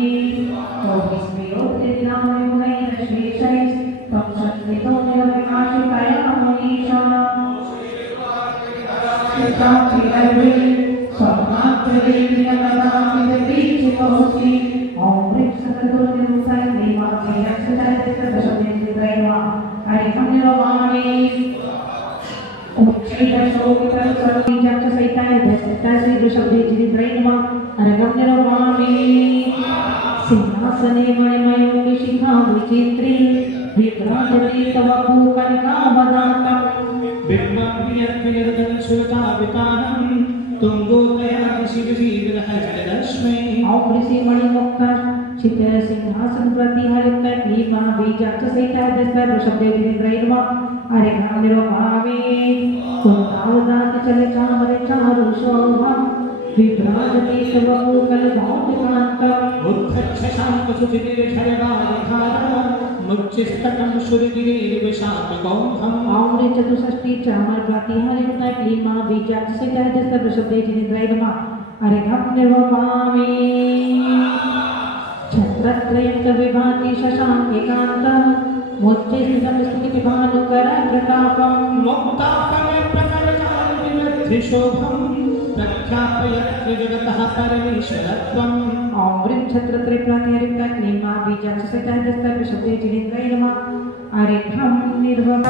तम संस्कृतो निरविनाशिकाय मनीषा ओम ह्रीं सकलगुरु निर्मुक्ताय क्लीं महाबीजाक्ष सहिताय दैत्य वृषभदेव जिनेन्द्राय नमः। अर्घं निरमामि। बीजाक्ष सहिताय दैत्य वृषभदेव जिनेन्द्राय नमः। अर्घं निरमामि। सिंहासने मणिमयो विशिखा विचित्री विभ्राजते तव भूकनकावदातं। बिम्बं तुंगोदयादि शिवजीविरहस्मै। ओम ऋषि मणिमुक्त चित सिंहासन प्रतिहरित क्लीं महाबीजाक्ष सहिताय दैत्य वृषभदेव जिनेन्द्राय नमः। अर्घं निरमामि। कुन्तावदात चल चामर चारु शोभा विभ्राजते तव भूकलभौतिकान्तं। मुच्चिस्तकं शुरगिरिर्विशाखगौहम्। ओम ह्रीं चतुष्षष्टि चामर प्रतिहरित क्लीं महाबीजाक्ष सहिताय दैत्य वृषभदेव जिनेन्द्राय नमः। अर्घं निरमामि। छत्रत्रयं च विभाति शशाङ्किकान्तं मुच्चिस्थितं स्तुतिभानुकर प्रतापम्। मुक्तापयप्रकरचारुविनद्धिशोभं प्रख्यापयत्र जगतः परमेश्वरत्वम्। ओम ह्रीं छत्रत्रय प्रतिहरित क्लीं महाबीजाक्ष सहिताय दैत्य वृषभदेव जिनेन्द्राय नमः। अर्घं निरमामि।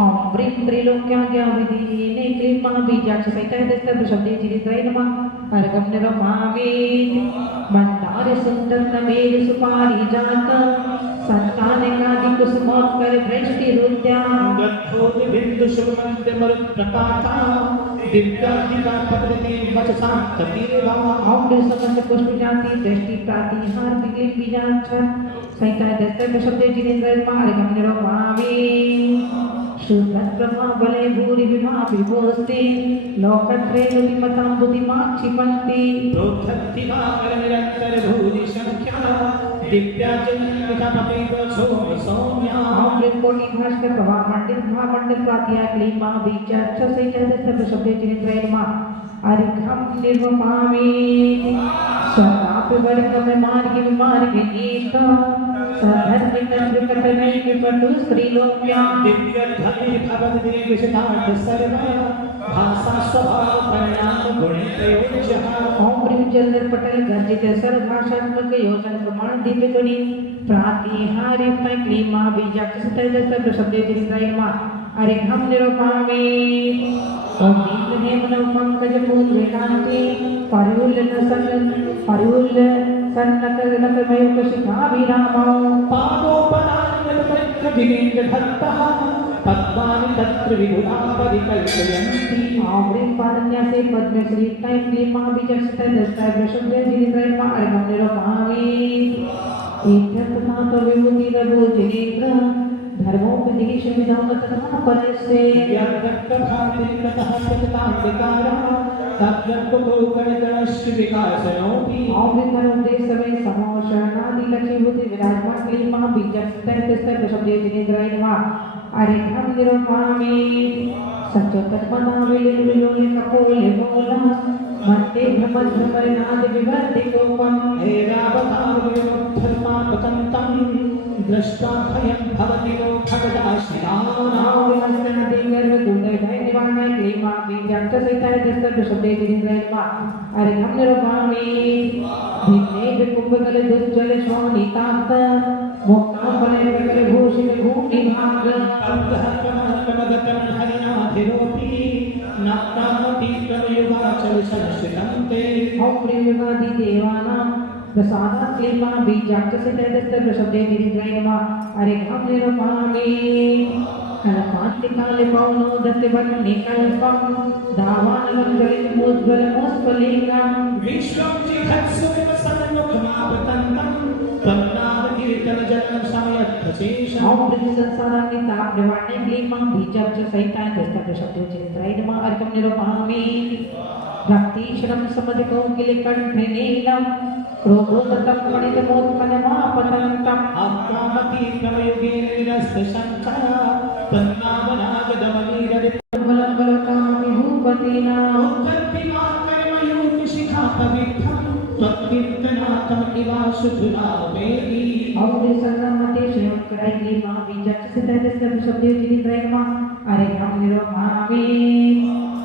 ओम ह्रीं त्रैलोक्याज्ञाविधीने क्लीं महाबीजाक्ष सहिताय दैत्य वृषभदेव जिनेन्द्राय नमः। अर्घं निरमामि। मंदार सुंदर नवेर सुपारिजात संतानिकादि कुसुमोत्कर वृष्टिरुद्यान। ओम ह्रीं समस्त पुष्प जाति दृष्टि प्रातिहार क्लीं बीजाक्ष सहिताय दैत्य वृषभदेव जिनेन्द्राय नमः। अर्घं निरमामि। शुद्धब्रह्म बले भूरि विभोस्ते लोकत्रयमतां बुद्धिमां क्षिपन्ति। दिव्या ओम ह्रीं कोटि भास्कर प्रभा मंडित महामंडल प्रातिया क्लीमा बीच अच्छा से कहते सब शब्द जिनेन्द्रमा अरिघम निर्वपामि सताप वर्ग में मार्ग नीष्टा सधर्म कत्र कटने के पटु स्त्रीलोक्या दिव्य धने भवद दिने विषदार्थ सर्वा भाषा स्वभाव परिणाम गुण प्रयोजः ओम प्रिय चंद्र पटल गर्जित सर्व भाषात्मक योजन प्रमाण दिव्य ध्वनि प्रातिहार्य क्लीमा बीजाक्ष सतह शब्द जिनेन्द्रमा अरिघम निरूपामि ओम दीप्त हेमनव पंकज पूज वेदांति परियुल सन्नक लकमयुक शिखाभिरामो पादोपनान्यत परिक्र जिनेन्द्र धत्तः पद्मानि तत्र विबुधा परिकल्पयन्ति आम्रेन पादन्या से पद्म श्री टाइम क्लीमा बीजस्ते दस्ताय प्रशब्द जिनेन्द्रमा अरिघम निरूपामि इत्यर्थनाथ विभूति रघु जिनेन्द्र धर्मोपदेश विधान तथा परसे यद्यक्तभातिकतः प्रतितान्तिकारः तद्यक्तो गणगणस्य विकासनोऽपि आविर्भवोपदेश समय समोषणादि लक्ष्मीभूति विराजमान क्लीमा बीजस्ते शब्दे जिनेन्द्रमा अरिघम निरूपामि सचोतत्मना विलोले कपोले बोला मत्ते भ्रमरनाद विवर्ति कोपम हेरावतारविमुक्तमापतन्तं दृष्ट्वा भयं भवति नो भगदाश्रितानां दिव्य दुर्गय भय निवारण क्लीमा बीजाक्ष सहिताय दस्तक शब्दे जिनेन्द्रमा अरिघम निरूपामि भिन्ने कुंभकल दुज्जल श्वानितांत मोक्तांबले विकल भूषित भूमि भाग कमगतं हरिनाधिरोपि नाप्तामपि क्रमयुगाचल संश्रितन्ते ओम प्रियवादी देवानां प्रसादा क्लीमा बीजाक्ष सहिताय शब्दे जिनेन्द्रमा अरिघम निरूपामि कल्पान्तिकाले पौनो दत्तवर्णि कल्पं धावानलङ्गलितमुज्ज्वलमोस्फुलिङ्गं विश्वं जिघत्सुमिव सन्मुखमापतन्तं त्वन्नामकीर्तनजन्म समयद्धशेषम् ओम प्रिय संसारानि ताप्यवाणी क्लीमा बीजाक्ष सहिताय दस्तक शब्दे जिनेन्द्रमा अरिघम निरूपामि भक्तिश्रम समधिको किलिकण्ठे नीलम् क्रोधोदतं पणितमोत्पन्नमापतन्तम् आत्मामपि क्रमयुगे निरस्तशङ्कः तन्नामनागदमनीरदिबलबलकामि भूपतीनां उत्कल्पिमां कर्मयोगिशिखापविद्धं त्वत्कीर्तनाथमिवाशुभुरावेदि और सर्वमते श्रेयोक्राय क्लीमा बीजाक्ष सहिताय शब्दे जिनेन्द्रमा अरिघम निरूपामि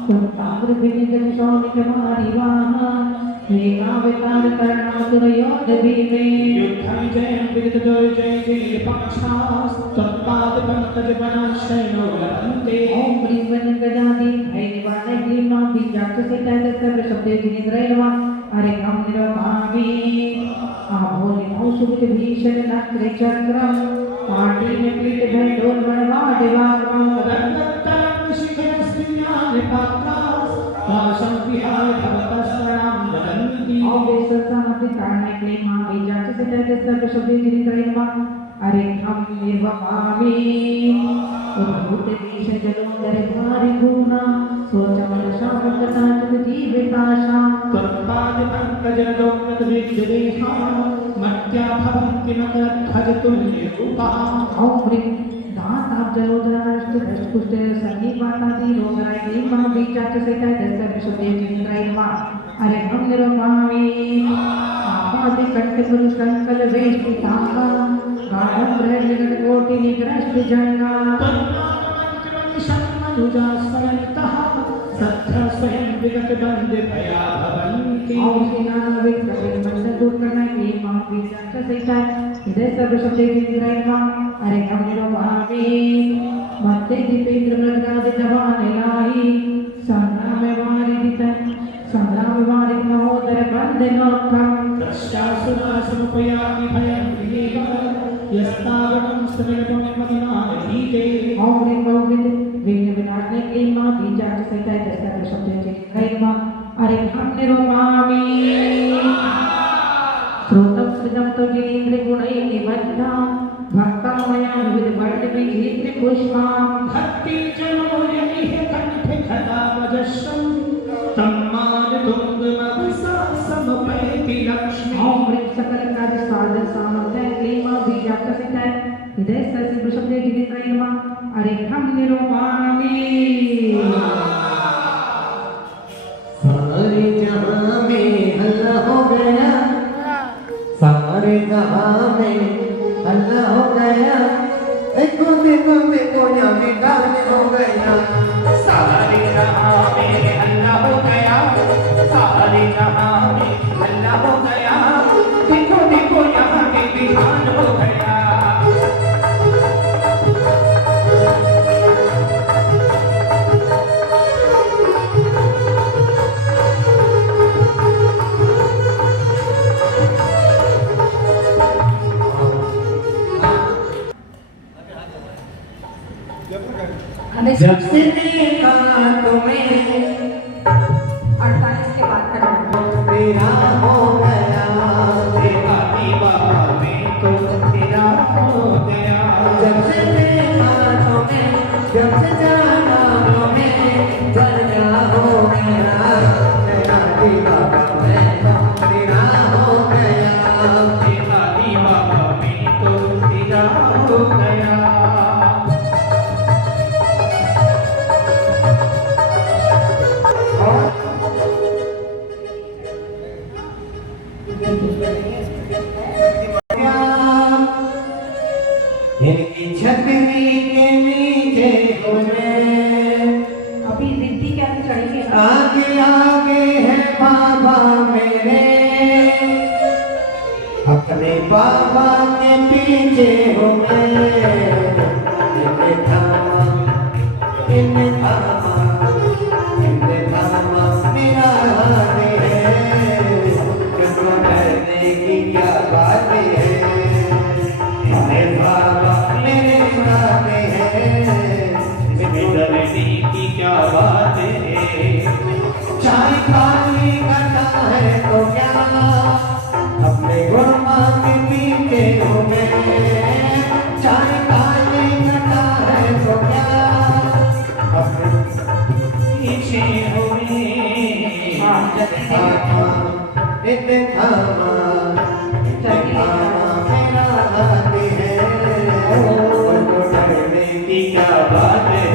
कुरुताम्र विनिगम शोभितमारिवाः वेगावतार करणासुरयोध भीमे युद्धं जयं विदितदुर्जय पक्षास्तत्पादपङ्कजवनाश्रयणो लभन्ते ओम प्रीवन गजादि भैरवाणय क्लीमा बीजाक्ष सहिताय शब्दे जिनेन्द्रमा अरिघम निरूपामि आभोलिनौ सुवित भीषण नक्र चक्रं पाटी में पीठ भैडोल वनवादिवाग्रं तदन्तरं शिखरस्त्रियानिपात्राः पाशं विहाय भवतस्मरां वदन्ति और संसामति कारणय क्लीमा बीजाक्ष सहिताय शब्दे जिनेन्द्रमा अरिघम निरूपामि उद्भूत देश जलोदर भारि गुणा सोचमल शामकता जीविताशा त्वत्पादपङ्कजनदोन्नतविद्युदेहा मत्या भवन्ति मकरध्वजतुल्यरूपाः औम्रिं दाताप जलोदराष्ट दशपुष्ट संगीपातादि रोगराय क्लीमा बीजाक्ष सहिताय दस्तक शब्दे जिनेन्द्रमा अरिघम निरूपामि आपादि कंठ पुरुष कंकल वेष्टिताः गाढं ब्रह्मजगत कोटि निग्रस्त जंगा त्वन्नामञ्चमनिशन्मनुजास्मरन्तः सत्रा स्वयं विगत बन्धे भया भवन्ति और सेना विक्रम मंडल दुर्गणय क्लीमा बीजाक्ष सहिताय दस्तक शब्दे जिनेन्द्रमा अरिघम निरूपामि मत्ते दीपेन्द्र मृगादि जवान लाही संग्राम वारित महोदर बंदे लोकम दृष्टासुरासमुपयामि भयं विदेव यस्तावनं स्तमेवमदिनाधीते और विविध विघ्न विनाशने क्लीमा बीजाक्ष सहिताय दस्तक शब्दे जिनेन्द्रमा अरिघम निरूपामि श्रोतं सृजं तो जिनेन्द्र गुणैः निबद्धा भक्तं मया विविध वर्ण विचित्र पुष्पां भक्ति जनो यनिः कंठे खदावजस्रं तम्मानतुङ्गमवसा समपैति लक्ष्मी ओम ह्रीं सकल कार्य साधन सामर्थ्य क्लीमा बीजाक्ष सहिताय शब्दे जिनेन्द्रमा अरिहं निरुपामि। सारे जहां में हल्ला हो गया, सारे जहां में हल्ला हो गया, देखो देखो देखो यहाँ पे गाने हो गया। सारे जहां में हल्ला हो गया, सारे जहां में हल्ला हो गया, देखो देखो यहाँ के बिहान हो गया। जब से देखा तुम्हें 48 के बाद करना। तेरा हो गया, तेरा दीवाना में तो तेरा हो गया। जब से देखा तुम्हें, जब से जाना तुम्हें, तेरा हो गया, तेरा दीवाना मैं तो तेरा हो गया। तेरा दीवाना में तो तेरा हो गया। इनकी छतरी के नीचे हो मैं, अभी रिद्धि के आगे चढ़ेंगे ना। आगे आगे है बाबा मेरे, अपने बाबा के पीछे हो मैं। इन्हें थामा, इन्हें थामा, इन्हें थामा मेरा हाथ है, किसको डरने की क्या बात है। इन्हें बाबा मेरे साथ है, इसमें डरने की क्या बात है। चाय पानी करना है तो क्या, अपने गुरमा के पीछे हो गए। चाय पानी करना है तो क्या, अपने पीछे हो गए। थामा, इतने थामा, इतने थामा मेरा हाथ है, उसको डरने की क्या बात है।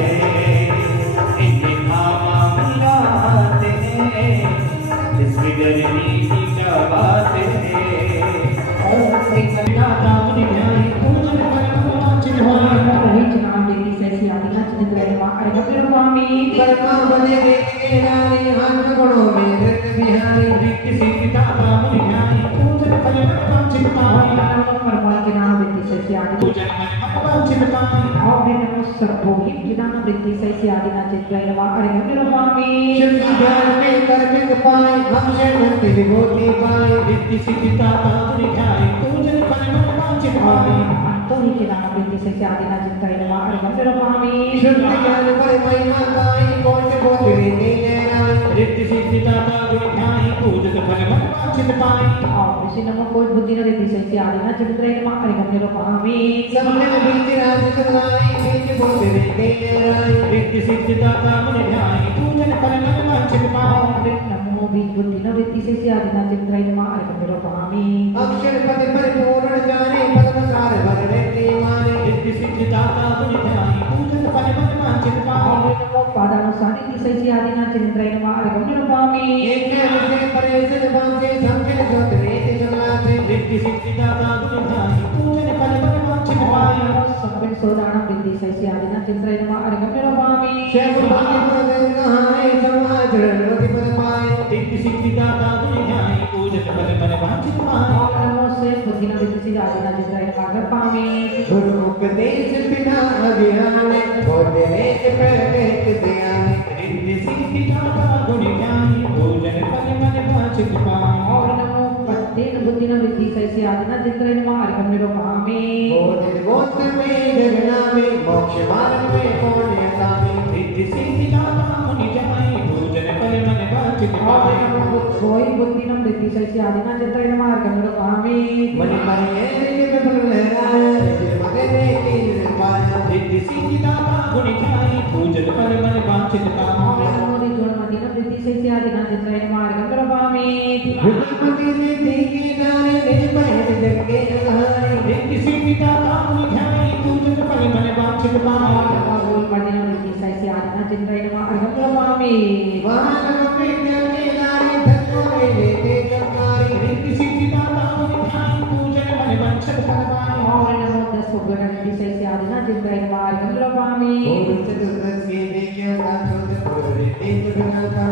इनके थामा मेरा हाथ है, इसमें डरने की क्या बात है। दाता मुनि ध्यान पूजन परमाचित हो। वही जनाब देवी सैसी आदिना चित रहमा अरिहं निरुपामि। कर्मा बने देखे रानी, हाथ पकड़ो मेरे बिहारी। रिक्ति सिद्धि दाता मुनि ध्यान पूजन परमाचित पाई। परमात्मा जनाब देवी सैसी आदिना पूजन परमाचित पाई। और नमो सर्वोहि जनाब देवी सैसी आदिना चित रहमा अरिहं निरुपामि। शिव ज्ञान में कर्मिक पाए, हमसे मुक्ति विभूति पाए। रिक्ति सिद्धि दाता मुनि ध्यान पूजन परमाचित पाई। तो ही जनाब देवी सैसी आदिना चित रहमा अरिहं निरुपामि। शुद्ध ज्ञान पर महिमा पाई, कोट कोट रीति राय। रिक्ति सिद्धि दाता मुनि ध्यान पूजन परमाचित पाई। और इसी नमो कोई बुद्धि न देवी सैसी आदिना चित रहमा अरिहं निरुपामि। सबने बीच राज चलाई, बीच कोट रीति राय। रिक्ति सिद्धि दाता मुनि ध्यान पूजन परमाचित पाई। नमो भी बुद्धि न देवी सैसी आदिना चित रहमा अरिहं निरुपामि। अक्षर पद परिपूर्ण जाने, पद्मकार भरने माने। रिक्ति सिद्धि दाता मुनि ध्यान पूजन परमाचित पाई। नमो पादानुसारी सैसी आदिना चित रहमा अरिहं निरुपामि। एक से परेशन बांधे, समझे जोत रीति जंगलाते। रिक्ति सिद्धि दाता मुनि ध्यान पूजन परमाचित पाई। सब्बिन सोदानं विद्धि सैसी आदिना चित रहमा अरिहं निरुपामि। शेष भाग्य पर कहाए, समाज रोटी पर पाए। रिक्ति सिद्धि दाता मुनि ध्यान पूजन परमाचित पाई। नमो से बुद्धि न देवी सैसी आदिना चित रहमा अरिहं निरुपामि। गुरु उपदेश बिना अज्ञाने, बोलने के प्रत्येक ध्याने। रिक्ति सिद्धि दाता मुनि ध्यान पूजन परमाचित पाई। और नमो पत्तेन बुद्धि न देवी सैसी आदिना चित रहमा अरिहं निरुपामि। बोधि गोत्र में जगना में, मोक्ष मार्ग में पुण्यता में। रिक्ति सिद्धि दाता मुनि ध्यान पूजन परमाचित और पाई। नमो कोई बुद्धि न देवी सैसी आदिना चित रहमा अरिहं निरुपामि। मन करे के बल लहराया, मगने की निर्वाया। रिक्ति सिद्धि दाता मुनि ध्यान पूजन परमाचित पाई। नमो निगुणमति न देवी सैसी आदिना चित रहमा अरिहं निरुपामि। गुरुमति रिद्धि की नारी, निर्भय जग के आधार। रिक्ति सिद्धि दाता मुनि ध्यान पूजन परमाचित पाई।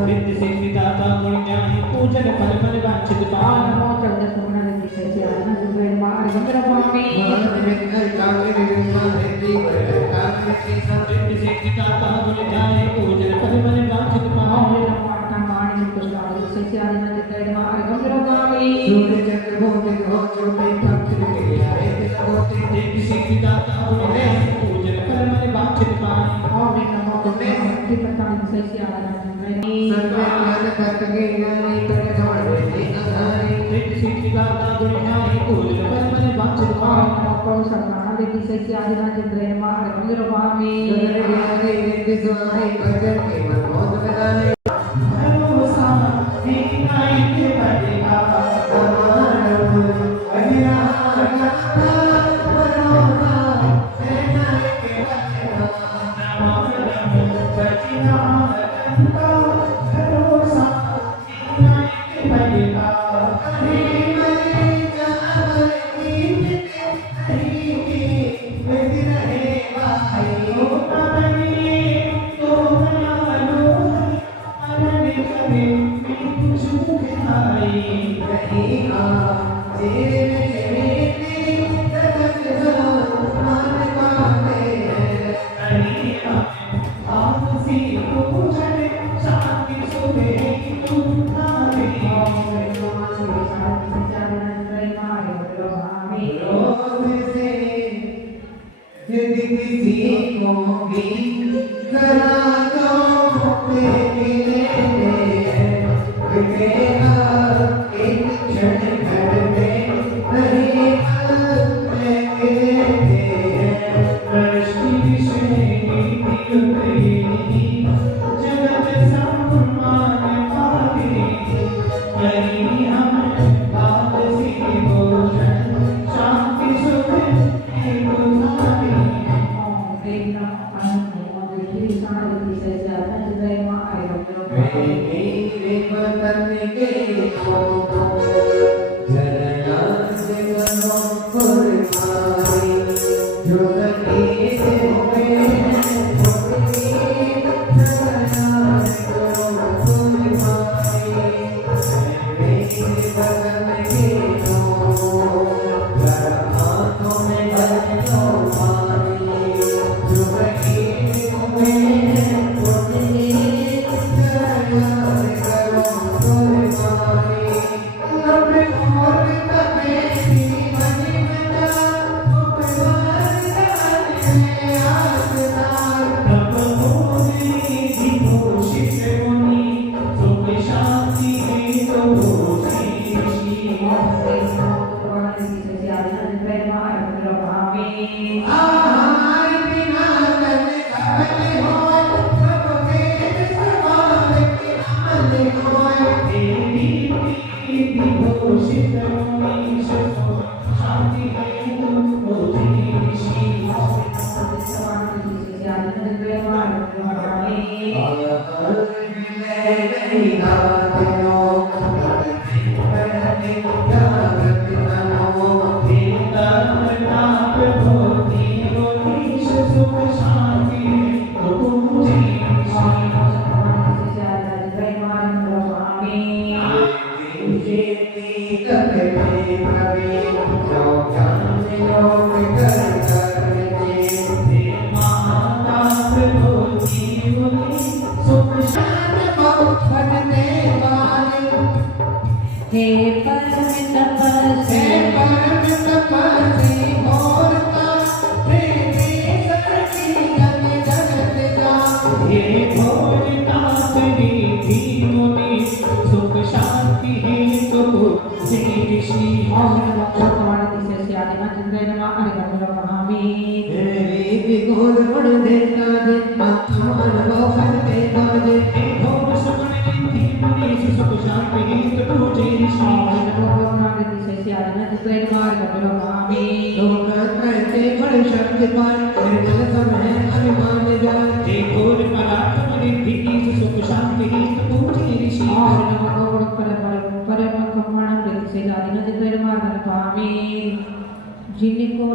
रिद्धि सिद्धि दाता गुण ज्ञानी पूजन फल फल वांछित पान रिद्धि सिद्धि दाता गुण ज्ञानी पूजन फल फल वांछित पान रिद्धि सिद्धि दाता गुण ज्ञानी पूजन फल फल वांछित पान रिद्धि सिद्धि दाता गुण ज्ञानी पूजन फल फल वांछित पान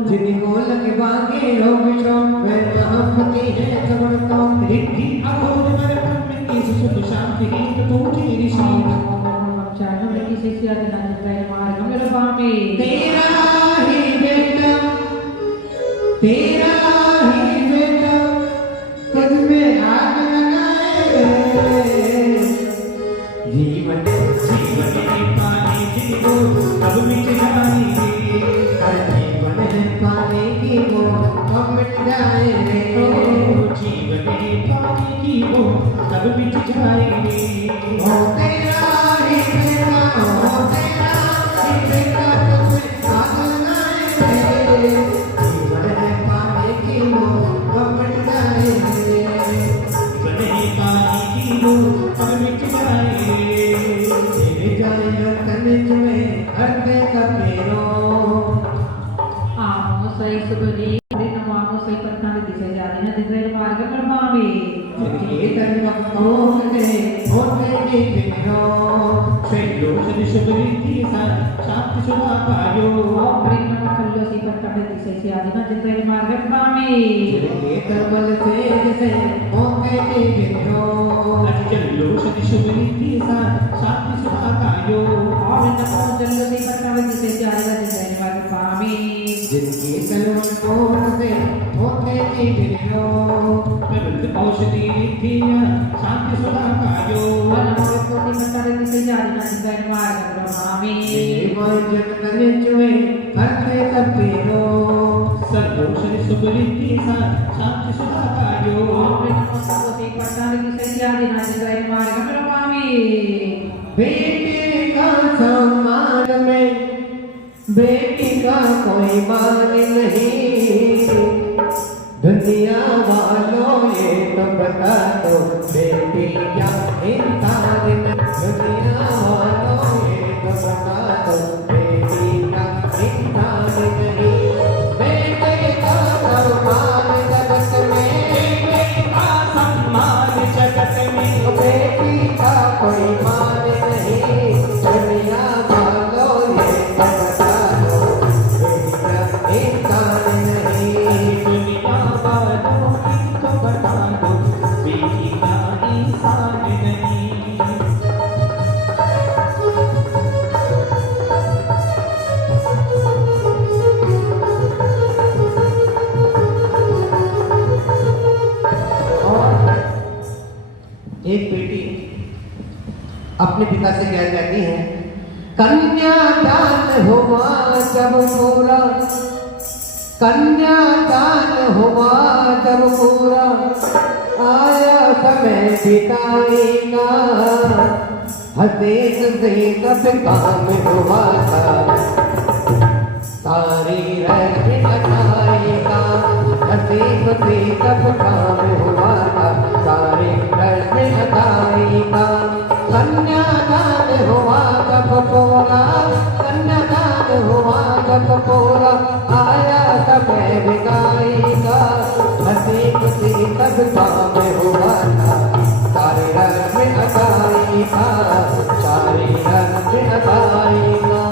जिनको लगे बाकी लो मिलो मैं यहाँ फकी है समझता हूँ रिद्धि अघोर वर ब्रह्म की सुख शांति ही तो तेरी शान चारों की शिष्य आदिनाथ जय मार्ग मेरे बामी तेरा ही बेटा तुझ में आग लगाए जीवन जीवन की पानी की वो कब मिट जाएगी जीवन है पानी की वो कब मिट जाए रे जीवन की पानी की वो कब मिट जाएगी ओ तेरा ही बेटा ओ तेरा ही बेटा तुझ में आग लगाए रे जीवन है पानी की वो कब मिट जाए रे जीवन की पानी की वो कब मिट जाएगी तेरे जाए कनज में हरदे का पेरो आमो सही सुबरी नमामो सही पत्ता दिशा आदिनाथ जय मार्ग मेरे बामी ये धर्म होते होते बिनो संयोजन शुभ रीति शांति सुधा पायो प्रेम खल्लो सी पत्ता दिशा आदिनाथ जय मार्ग मेरे बामी ये तरबल से जैसे होते बिनो संयोजन शुभ रीति शांति सुधा पायो और नमो जल्लो सी पत्ता दिशा आदिनाथ जय मार्ग मेरे बामी जिनकी कलम होते होते बिनो प्रबल औषधि रीतिया शांति सुधा पायो नमो कोटि पत्ता दिशा आदिनाथ जय मार्ग मेरे बामी जन कनज में हरदे का पेरो सर्वोषधि शुभ रीति शांति सुधा पायो नमो कोटि पत्ता दिशा आदिनाथ जय मार्ग मेरे बामी बेटे का सम्मान में बेटी का कोई मान नहीं दुनिया वालों ये तो बता दो बेटी क्या इंसान दुनिया वालों ये तो बता दो बेटी का इंसान नहीं बेटे का सम्मान जगत में बेटे का सम्मान जगत में बेटी का कोई मान नहीं दुनिया वालों ये तो बता दो बेटी का इंसान नहीं दुनिया वालों की तो बता दो बेटी का इंसान नहीं एक बेटी अपने पिता से कह कहती है कन्यादान हुआ जब पूरा कन्यादान हुआ जब पूरा आया समय बिताएगा हंसे से सब काम हुआ था सारी रस्म अटाएगा हंसे से सब काम हुआ था सारी रस्म अटाएगा कन्यादान हुआ जब पूरा कन्यादान हुआ जब पूरा आया समय बिताएगा हंसे से सब काम हुआ था सारी रस्म अटाएगा सारी रस्म अटाएगा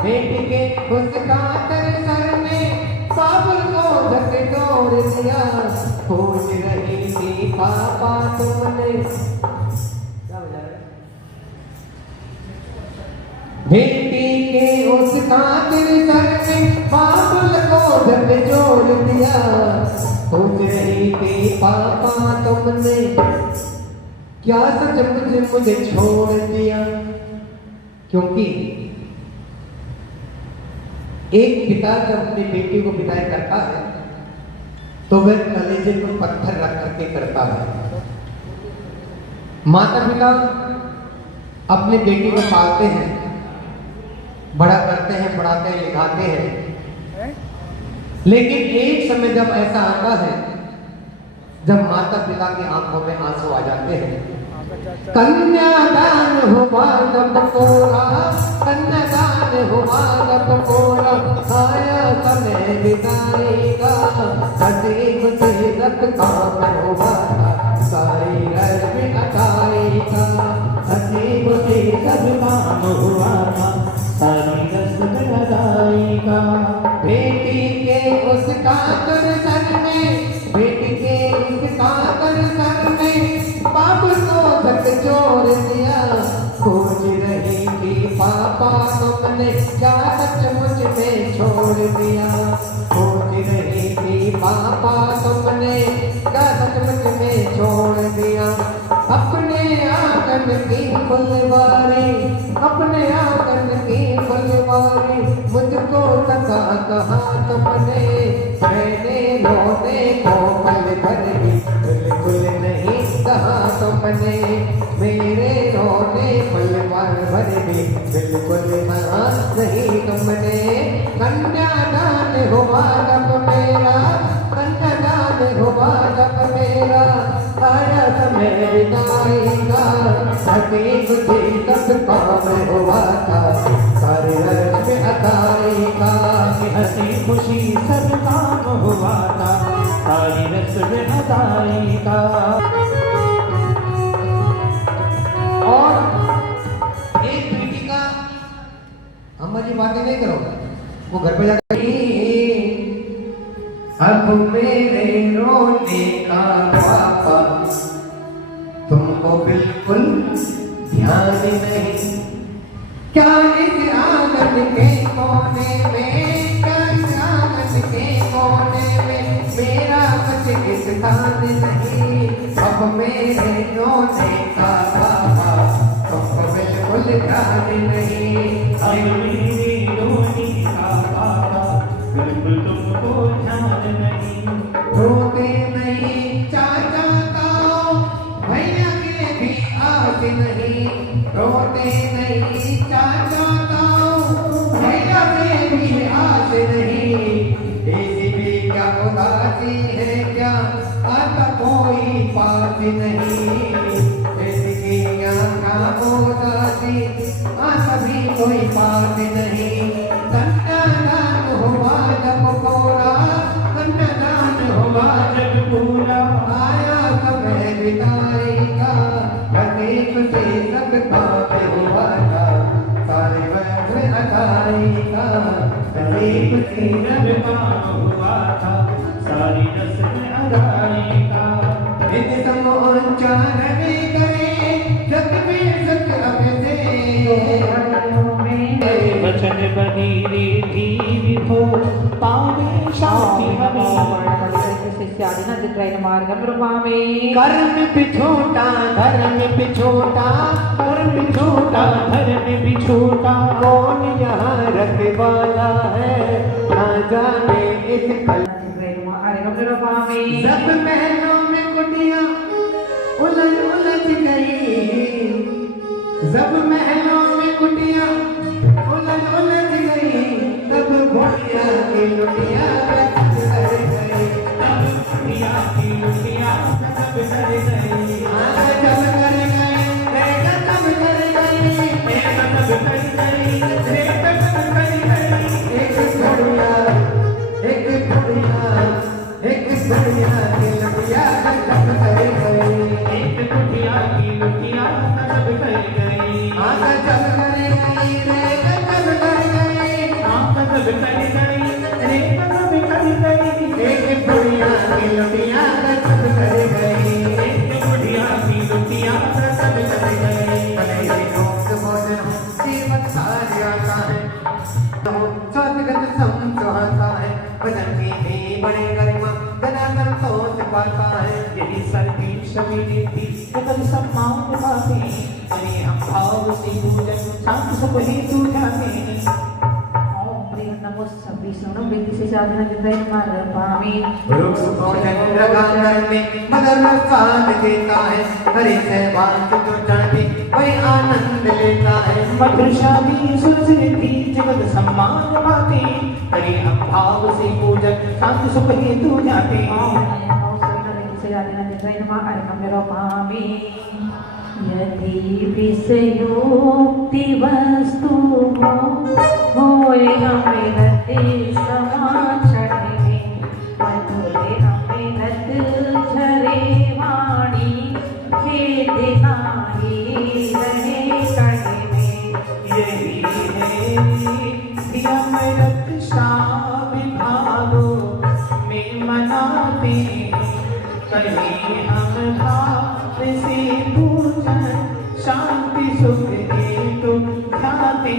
बेटी के उसका दर्शन में बाबुल को झकझोर दिया पूछ रही थी पापा तुमने बेटी के उसका दर्शन में बाबुल को झकझोर दिया पूछ रही थी पापा तुमने क्या सच मुझे छोड़ दिया क्योंकि एक पिता जब अपनी बेटी को विदाई करता है तो वह कलेजे को पत्थर रख करके करता है। माता पिता अपनी बेटी को पालते हैं, बड़ा करते हैं, पढ़ाते हैं, लिखाते हैं, लेकिन एक समय जब ऐसा आता है जब माता पिता की आंखों में आंसू आ जाते हैं। कन्यादान हुआ जब पूरा कन्यादान हुआ जब पूरा आया समय बिताएगा अजीब सीरत का हुआ था सारी रज में अदाई का अजीब सीरत का हुआ था सारी रज में अदाई का बेटी के उसका दर्शन में बेटी के उसका दर्शन में बाप को धक छोड़ दिया खोज रही थी पापा तुमने क्या सचमुच में छोड़ दिया खोज रही थी पापा तुमने क्या सचमुच में छोड़ दिया अपने आंगन की फुलवारी अपने आंगन की फुलवारी मुझको तका कहा तुमने मैंने रोने को पल भर भी बिल्कुल नहीं कहा तुमने मेरे रोने पल भर भी बिल्कुल कहा नहीं तुमने कन्यादान हुआ जब मेरा कन्यादान हुआ जब मेरा आया समय विदाई का हकीक थी तब काम हुआ था सारे रज में अदाई का हंसी खुशी सब काम हुआ था सारी रस में अदाई का। और एक बेटी का अम्मा जी बातें नहीं करो वो घर पे जाकर अब मेरे रोने का पापा तुमको बिल्कुल ध्यान नहीं क्या इस आंगन के कोने में क्या इस आंगन के कोने में मेरा कुछ स्थान नहीं अब मेरे रोने का पापा तुमको बिल्कुल ध्यान नहीं अब मेरे रोने का पापा बिल्कुल तुमको ध्यान नहीं रोते नहीं चाचा ताऊ भैया के भी आस नहीं रोते नहीं चाचा ताऊ भैया के भी आस नहीं ऐसी भी क्या उदासी है क्या आता कोई पास नहीं ऐसी की क्या उदासी आता भी कोई पास नहीं कन्यादान हुआ जब पूरा कन्यादान हुआ जब पूरा आया समय विदाई का हकीक से सब काम हुआ था सारे वक्त में अदाई का हकीक से जब काम हुआ था सारी रस में अदाई का इन समोच्चारण करे जग में सत्य अब वचन बनीरे धीरि हो पावे शांति हमें कर्म पिछोटा धर्म पिछोटा कर्म पिछोटा धर्म बिछोटा कौन यहाँ रखवाला है ना जाने इस कल सब महलों में कुटिया उलझ उलझ गई सब महलों में कुटिया उलझ उलझ गई तब घोड़िया की लुटिया कर गई तब दुनिया की लुटिया सब डर गई आगे चल कर गए रेखा तब कर गई सब कर गई रेखा सब कर गई एक घोड़िया की लुटिया तब कर गई एक कुटिया की लुटिया सब कर गई आगे चल कर गई रेखा तब कर गई आंख सब कर गई रेखा सब कर गई एक घोड़िया की लुटिया तब कर गई एक कुटिया की लुटिया सब कर गई भले ही लोग भोजन हो जीवन सार आता है सदगत समझाता है भजन की ही बड़ी गरिमा धनाधन सोच पाता है यही सर्दी शमीरी थी जगत सम्मान पाते अरे हम भाव से पूजन शांत सुख ही तू जाते वृक्ष भोजन लगाकर में मदर साथ देता है हरि से बात जो जाने वही आनंद लेता है मधुर शादी सुरसरी जगत सम्मान पाते अरे हम भाव से पूजन शांत सुख ही तू जाते यदि विषयोक्ति वस्तु होए हमें रते समाचरण में मधुरे ख्याति कहीं हम भाव से पूजन शांति सुख हेतु ख्याति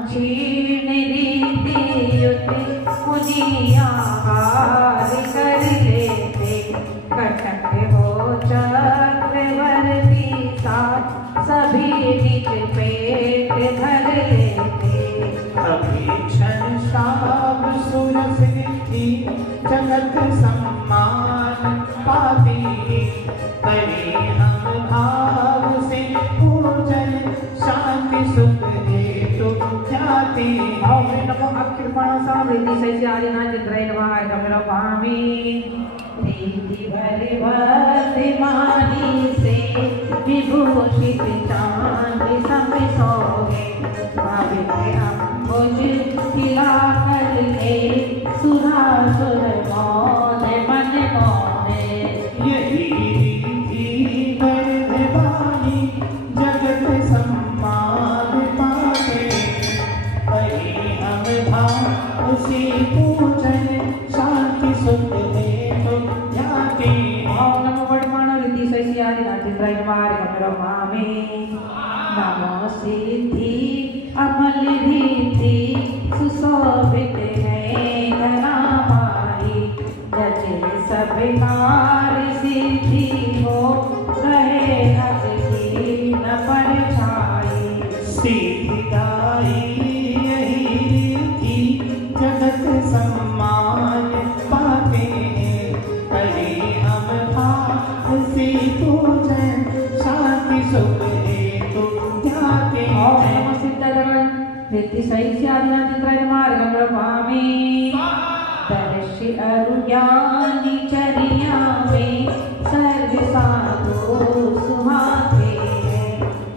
क्षीण रीति मुनियाहार कर लेते कटक हो चक्रवर्ती साथ सभी निज पेट भर लेते अभीक्षण शाम सुरस रीति जगत सम्मान पाती कहीं हम भाव से पूजन शांति सुख हेतु ख्याति नमो अखिल समृद्धि से आदिनाथ त्रैनवाय कमल पामी रीति भरमानी से विभूषित चांद सब सोगे पवित्र अंबुज खिला कर ले सुरासुर मौन मन मोहे यही रीति भरवानी जगत सम्मान पाते कहीं हम भाव से पूजन शांति सुख हेतु ख्याति ओम नमो वर्तमान रीति से आदिनाथ त्रैनवाय कमल पामी नमो सिद्धि अमल रीति सुशोभित है घना माही जचे सब कार्य सिद्धि हो रहे अति न परछाई सीताई यही रीति जगत सम्मान पाते कहीं हम भाव से पूजन शांति सुख हेतु ख्याति ओम नमो सिद्धगण रीति सही आदिनाथ त्रैनवाय कमल पामी दर्शि अरुज्ञानी चरिया में सर्व साधु सुहाते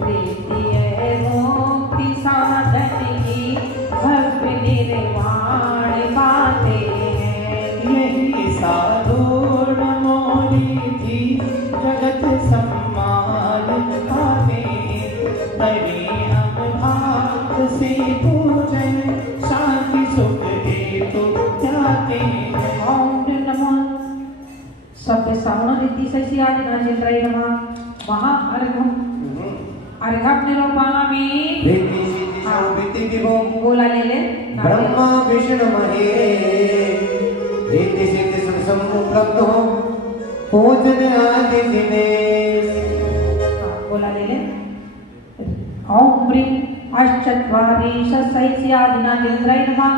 रीति है मुक्ति साधन की भव्य निर्वाण पाते यही साधुर मोरी थी जगत सम्मान पाते कहीं हम भाव से पूजन शांति सुख हेतु ख्याति ओम नमो सत्य सावण रीति से आदिनाथ त्रैनवाय महा अर्घम निरूपामी रीति सिद्धि शोभित विभो बोला ले ब्रह्मा विष्णु महेश रीति सिद्धि सुख समुपलब्ध हो पूजन आदि दिनेश बोला ले ओम ब्रीं अष्टचत्वारि षट्सहस्र आदिनाथ त्रैनवाय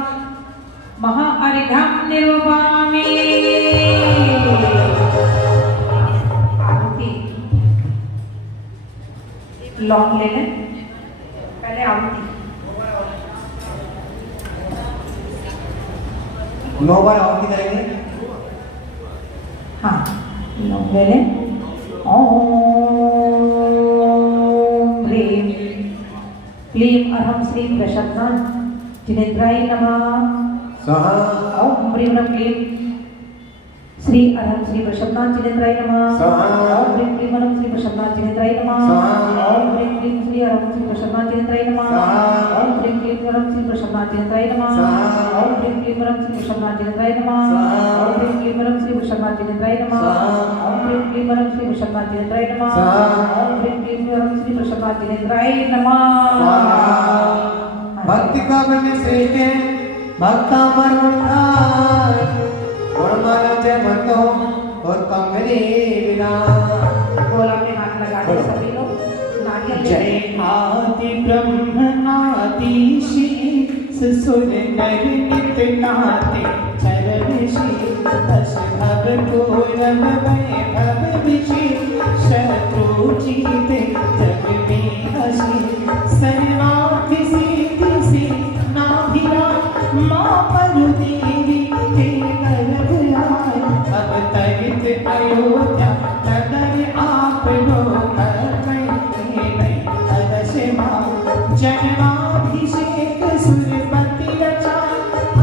महा अर्घम निरूपामी आहुति लॉन्ग ले लें पहले आहुति 9 बार आहुति करेंगे हाँ लॉन्ग ले लें ओम ह्रीं क्लीं अहम श्री प्रशब्दान जिनेन्द्राय नमः स्वाहा ओम ह्रीं क्लीं श्री अरहं श्री प्रशब्दान जिनेन्द्राय नमः स्वाहा ओम ह्रीं क्लीं अरहं श्री प्रशब्दान जिनेन्द्राय नमः स्वाहा ओम ह्रीं क्लीं श्री अरहं श्री प्रशब्दान जिनेन्द्राय नमः स्वाहा ओम ह्रीं क्लीं अरहं श्री प्रशब्दान जिनेन्द्राय नमः स्वाहा ओम ह्रीं क्लीं अरहं श्री प्रशब्दान जिनेन्द्राय नमः स्वाहा ओम ह्रीं क्लीं अरहं श्री प्रशब्दान जिनेन्द्राय नमः स्वाहा ओम ह्रीं क्लीं अरहं श्री प्रशब्दान जिनेन्द्राय नमः स्वाहा ओम ह्रीं क्लीं अरहं श्री प्रशब्दान जिनेन्द्राय नमः भक्ति का बने श्रेष्ठ है भक्ता मरमठार और मारा जय भक्तो और कंगनी बिना बोला में हाथ लगा के सभी लोग नारियल ले जय आदि ब्रह्म आदि शीस सुर नर नित नाते चरण शीस दश भव गौरव वैभव विषि शत्रु जीते जग में हसी सर्वाधि सिद्धि से नाभिरा माँ परु देवी के गर्भ आए अब तरित अयोध्या नगर आप लोग जन्माभिषेक सुरपति रचा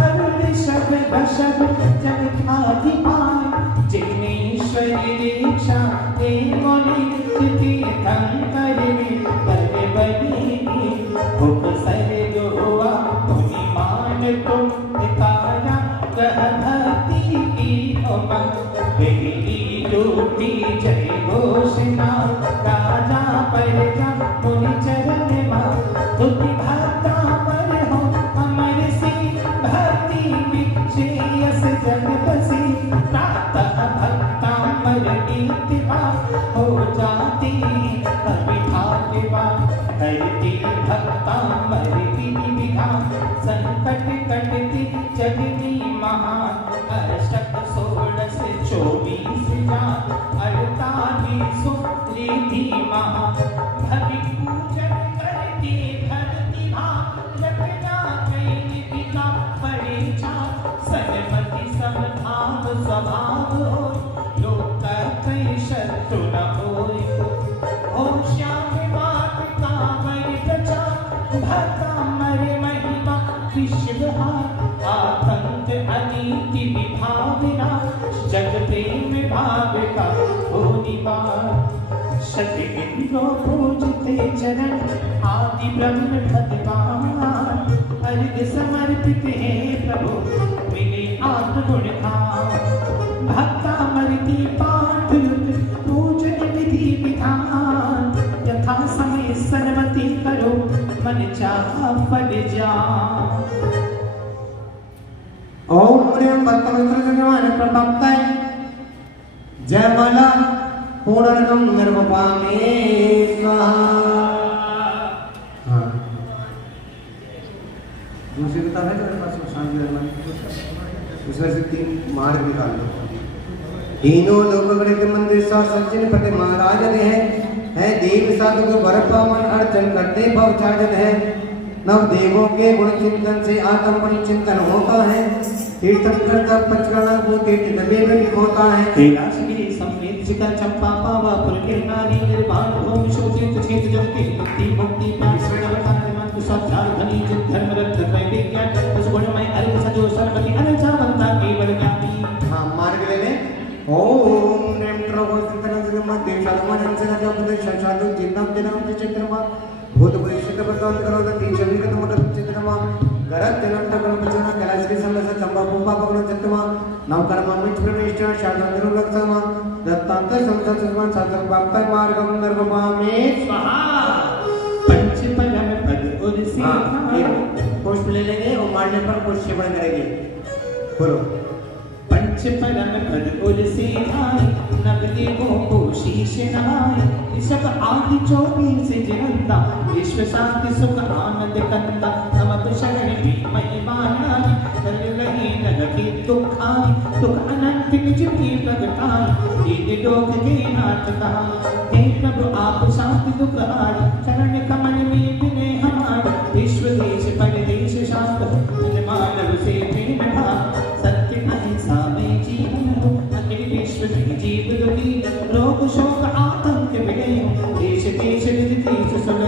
अरुण शब्द शब्द जग ख्याति पाए जिग्नेश्वर दीक्षा देवनी तीर्थंकर कर बनी उपसर दो उठी जय घोषणा राजा प्रजा मुनि चरण मां तुति भक्ता पर हो अमर सी भक्ति विचेयस जग बसी प्रातः भक्ता पर नीतिवा हो जाती अविभाग्यवा करती भक्ता पर विधि विधान संकट कटती जगती महान अष्टक षोडश 24 जान 48 रिधि महान भवि पूजन करती भक्ति भाव लखना कई निधि का परिचा सन्मति समभाव स्वभाव हो लोक कई शत्रु न होय ओम श्याम मात का वै प्रजा भक्ता मरे महिमा विश्वहार आतंक अनीति विभाव विनाश जग प्रेम भाव का हो निवार सत्य इंद्रो पूजते चरण आदि ब्रह्म भगवान अर्घ समर्पित है प्रभु मिले आत्मगुण धाम भक्ता मरती पाठ पूजन विधि विधान यथा समय सर्वति करो मन चाह फल जा ओम प्रेम भक्तवत्सल भगवान प्रतापताय जयमाला पूर्णगम निर्वपामे स्वाहा। हाँ दूसरी किताब है मेरे पास शांति धर्म उसमें से 3 मार्ग निकाल लो। तीनों लोक गणित मंदिर सा सज्जन पति महाराज है देव साधु को वर पावन अर्चन करते भव चार्जन है नव देवों के गुण चिंतन से आत्म परिचिंतन होता है तीर्थंकर का पंचकर्णा को तीर्थ नबी में होता है कैलाश गिरि समेत शिखर चंपा पावा पुर के नारी निर्वाण ओम शोचित छेद जग के मुक्ति मुक्ति पास सर्वकाल मन को साक्षात धनी जित धर्म रत्न त्रय विज्ञान उस गुणमय अर्घ सजो सर्वति अनचा बनता केवल ज्ञानी। हाँ मार्ग ले ले ओम नेम ट्रोगो सिद्धन जगम देशात्मन हंसना जपद शशादु जिन्नम जिनम चित्रमा भूत परिषद बदन करो तीन शरीर का मत चित्रमा गरत जनम तकन बचना कैलाश के समस चंबा पुंबा पकड़ चित्रमा नव कर्म मिच प्रविष्ट शादंदरु लक्षमा दत्तांत संसत समान साधक प्राप्त मार्गम निर्वपामे स्वाहा। पंच परम पद और से पुष्प ले लेंगे और मारने पर पुष्प सेवन करेंगे बोलो पंच परम पद और से आए नवदेवों को शीश नवाए ऋषभ आदि 24 जिनंता विश्व शांति सुख आनंद कंता नमः शरण भी महिमानानि कर रही नरकी दुखानि दुख अनंत निज की प्रगटाई दीन लोक के नाथ कहा हे प्रभु आप शांति दुख हारी चरण कमल में बिने हमारे विश्व देश परदेश शांत मानव से प्रेम भाव सत्य अहिंसा में जीवन हो अखिल विश्व में जीव दुखी रोग शोक आतंक विलय देश देश विदेश सुन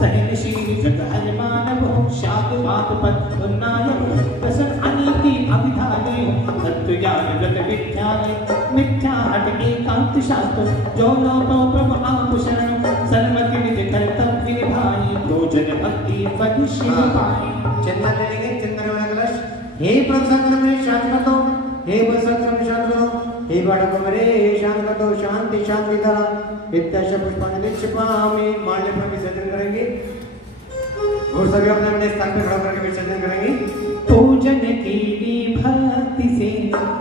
सहनशील जग हर मानव हो शांत बात पर उन्नायक प्रसन्न अनीति अभिधाने तत्व ज्ञान व्रत विद्यालय मिथ्या हट एकांत शास्त्र जो लोको प्रभु आप शरण सर्वति निज कर्तव्य निभाई भोजन भक्ति पद शिव पाई। चंदन ले लेंगे चंदन वाला कलश हे प्रसन्न में शांत कर दो हे प्रसन्न में शांत कर दो हे बाड़को मेरे शांत कर दो शांति शांति धरा इत्याशा पुष्पांजलि छिपामे माल्य पर विसर्जन करेंगे और सभी अपने अपने स्थान पर खड़ा करके विसर्जन करेंगे। पूजन की भक्ति से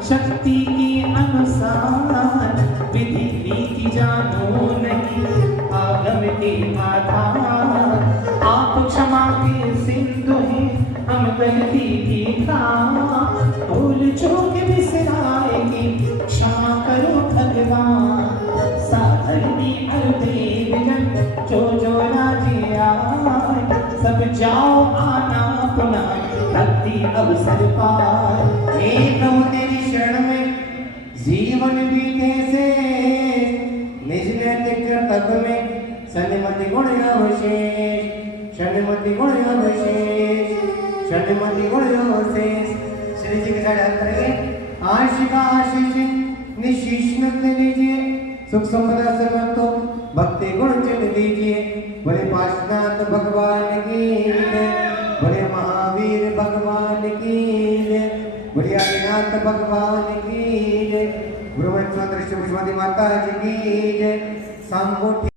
शक्ति के अनुसार विधि नीति जानो नहीं आगम के आधार आप क्षमा के सिंधु हैं हम गलती की भूल चूक बिसराएगी क्षमा करो भगवान साधर्मी अर्देव जन जो राजी आए सब जाओ आना पुनः भक्ति अवसर पाए हे प्रभु तेरी शरण में जीवन बीते से निज नैतिक कर्तव्य में सन्मति गुण अवशेष शरणमति गुण अवशेष शरणमति गुण अवशेष श्री जी के साथ हाथ करेंगे आशिका आशीष निशीष्णत लीजिए सुख संपदा समर्थो भक्ति गुण चिन्ह दीजिए बड़े पार्श्वनाथ भगवान की जय बड़े महावीर भगवान की जय बड़े आदिनाथ भगवान की जय ब्रह्मचंद्र शिव माता जी की जय। शाम को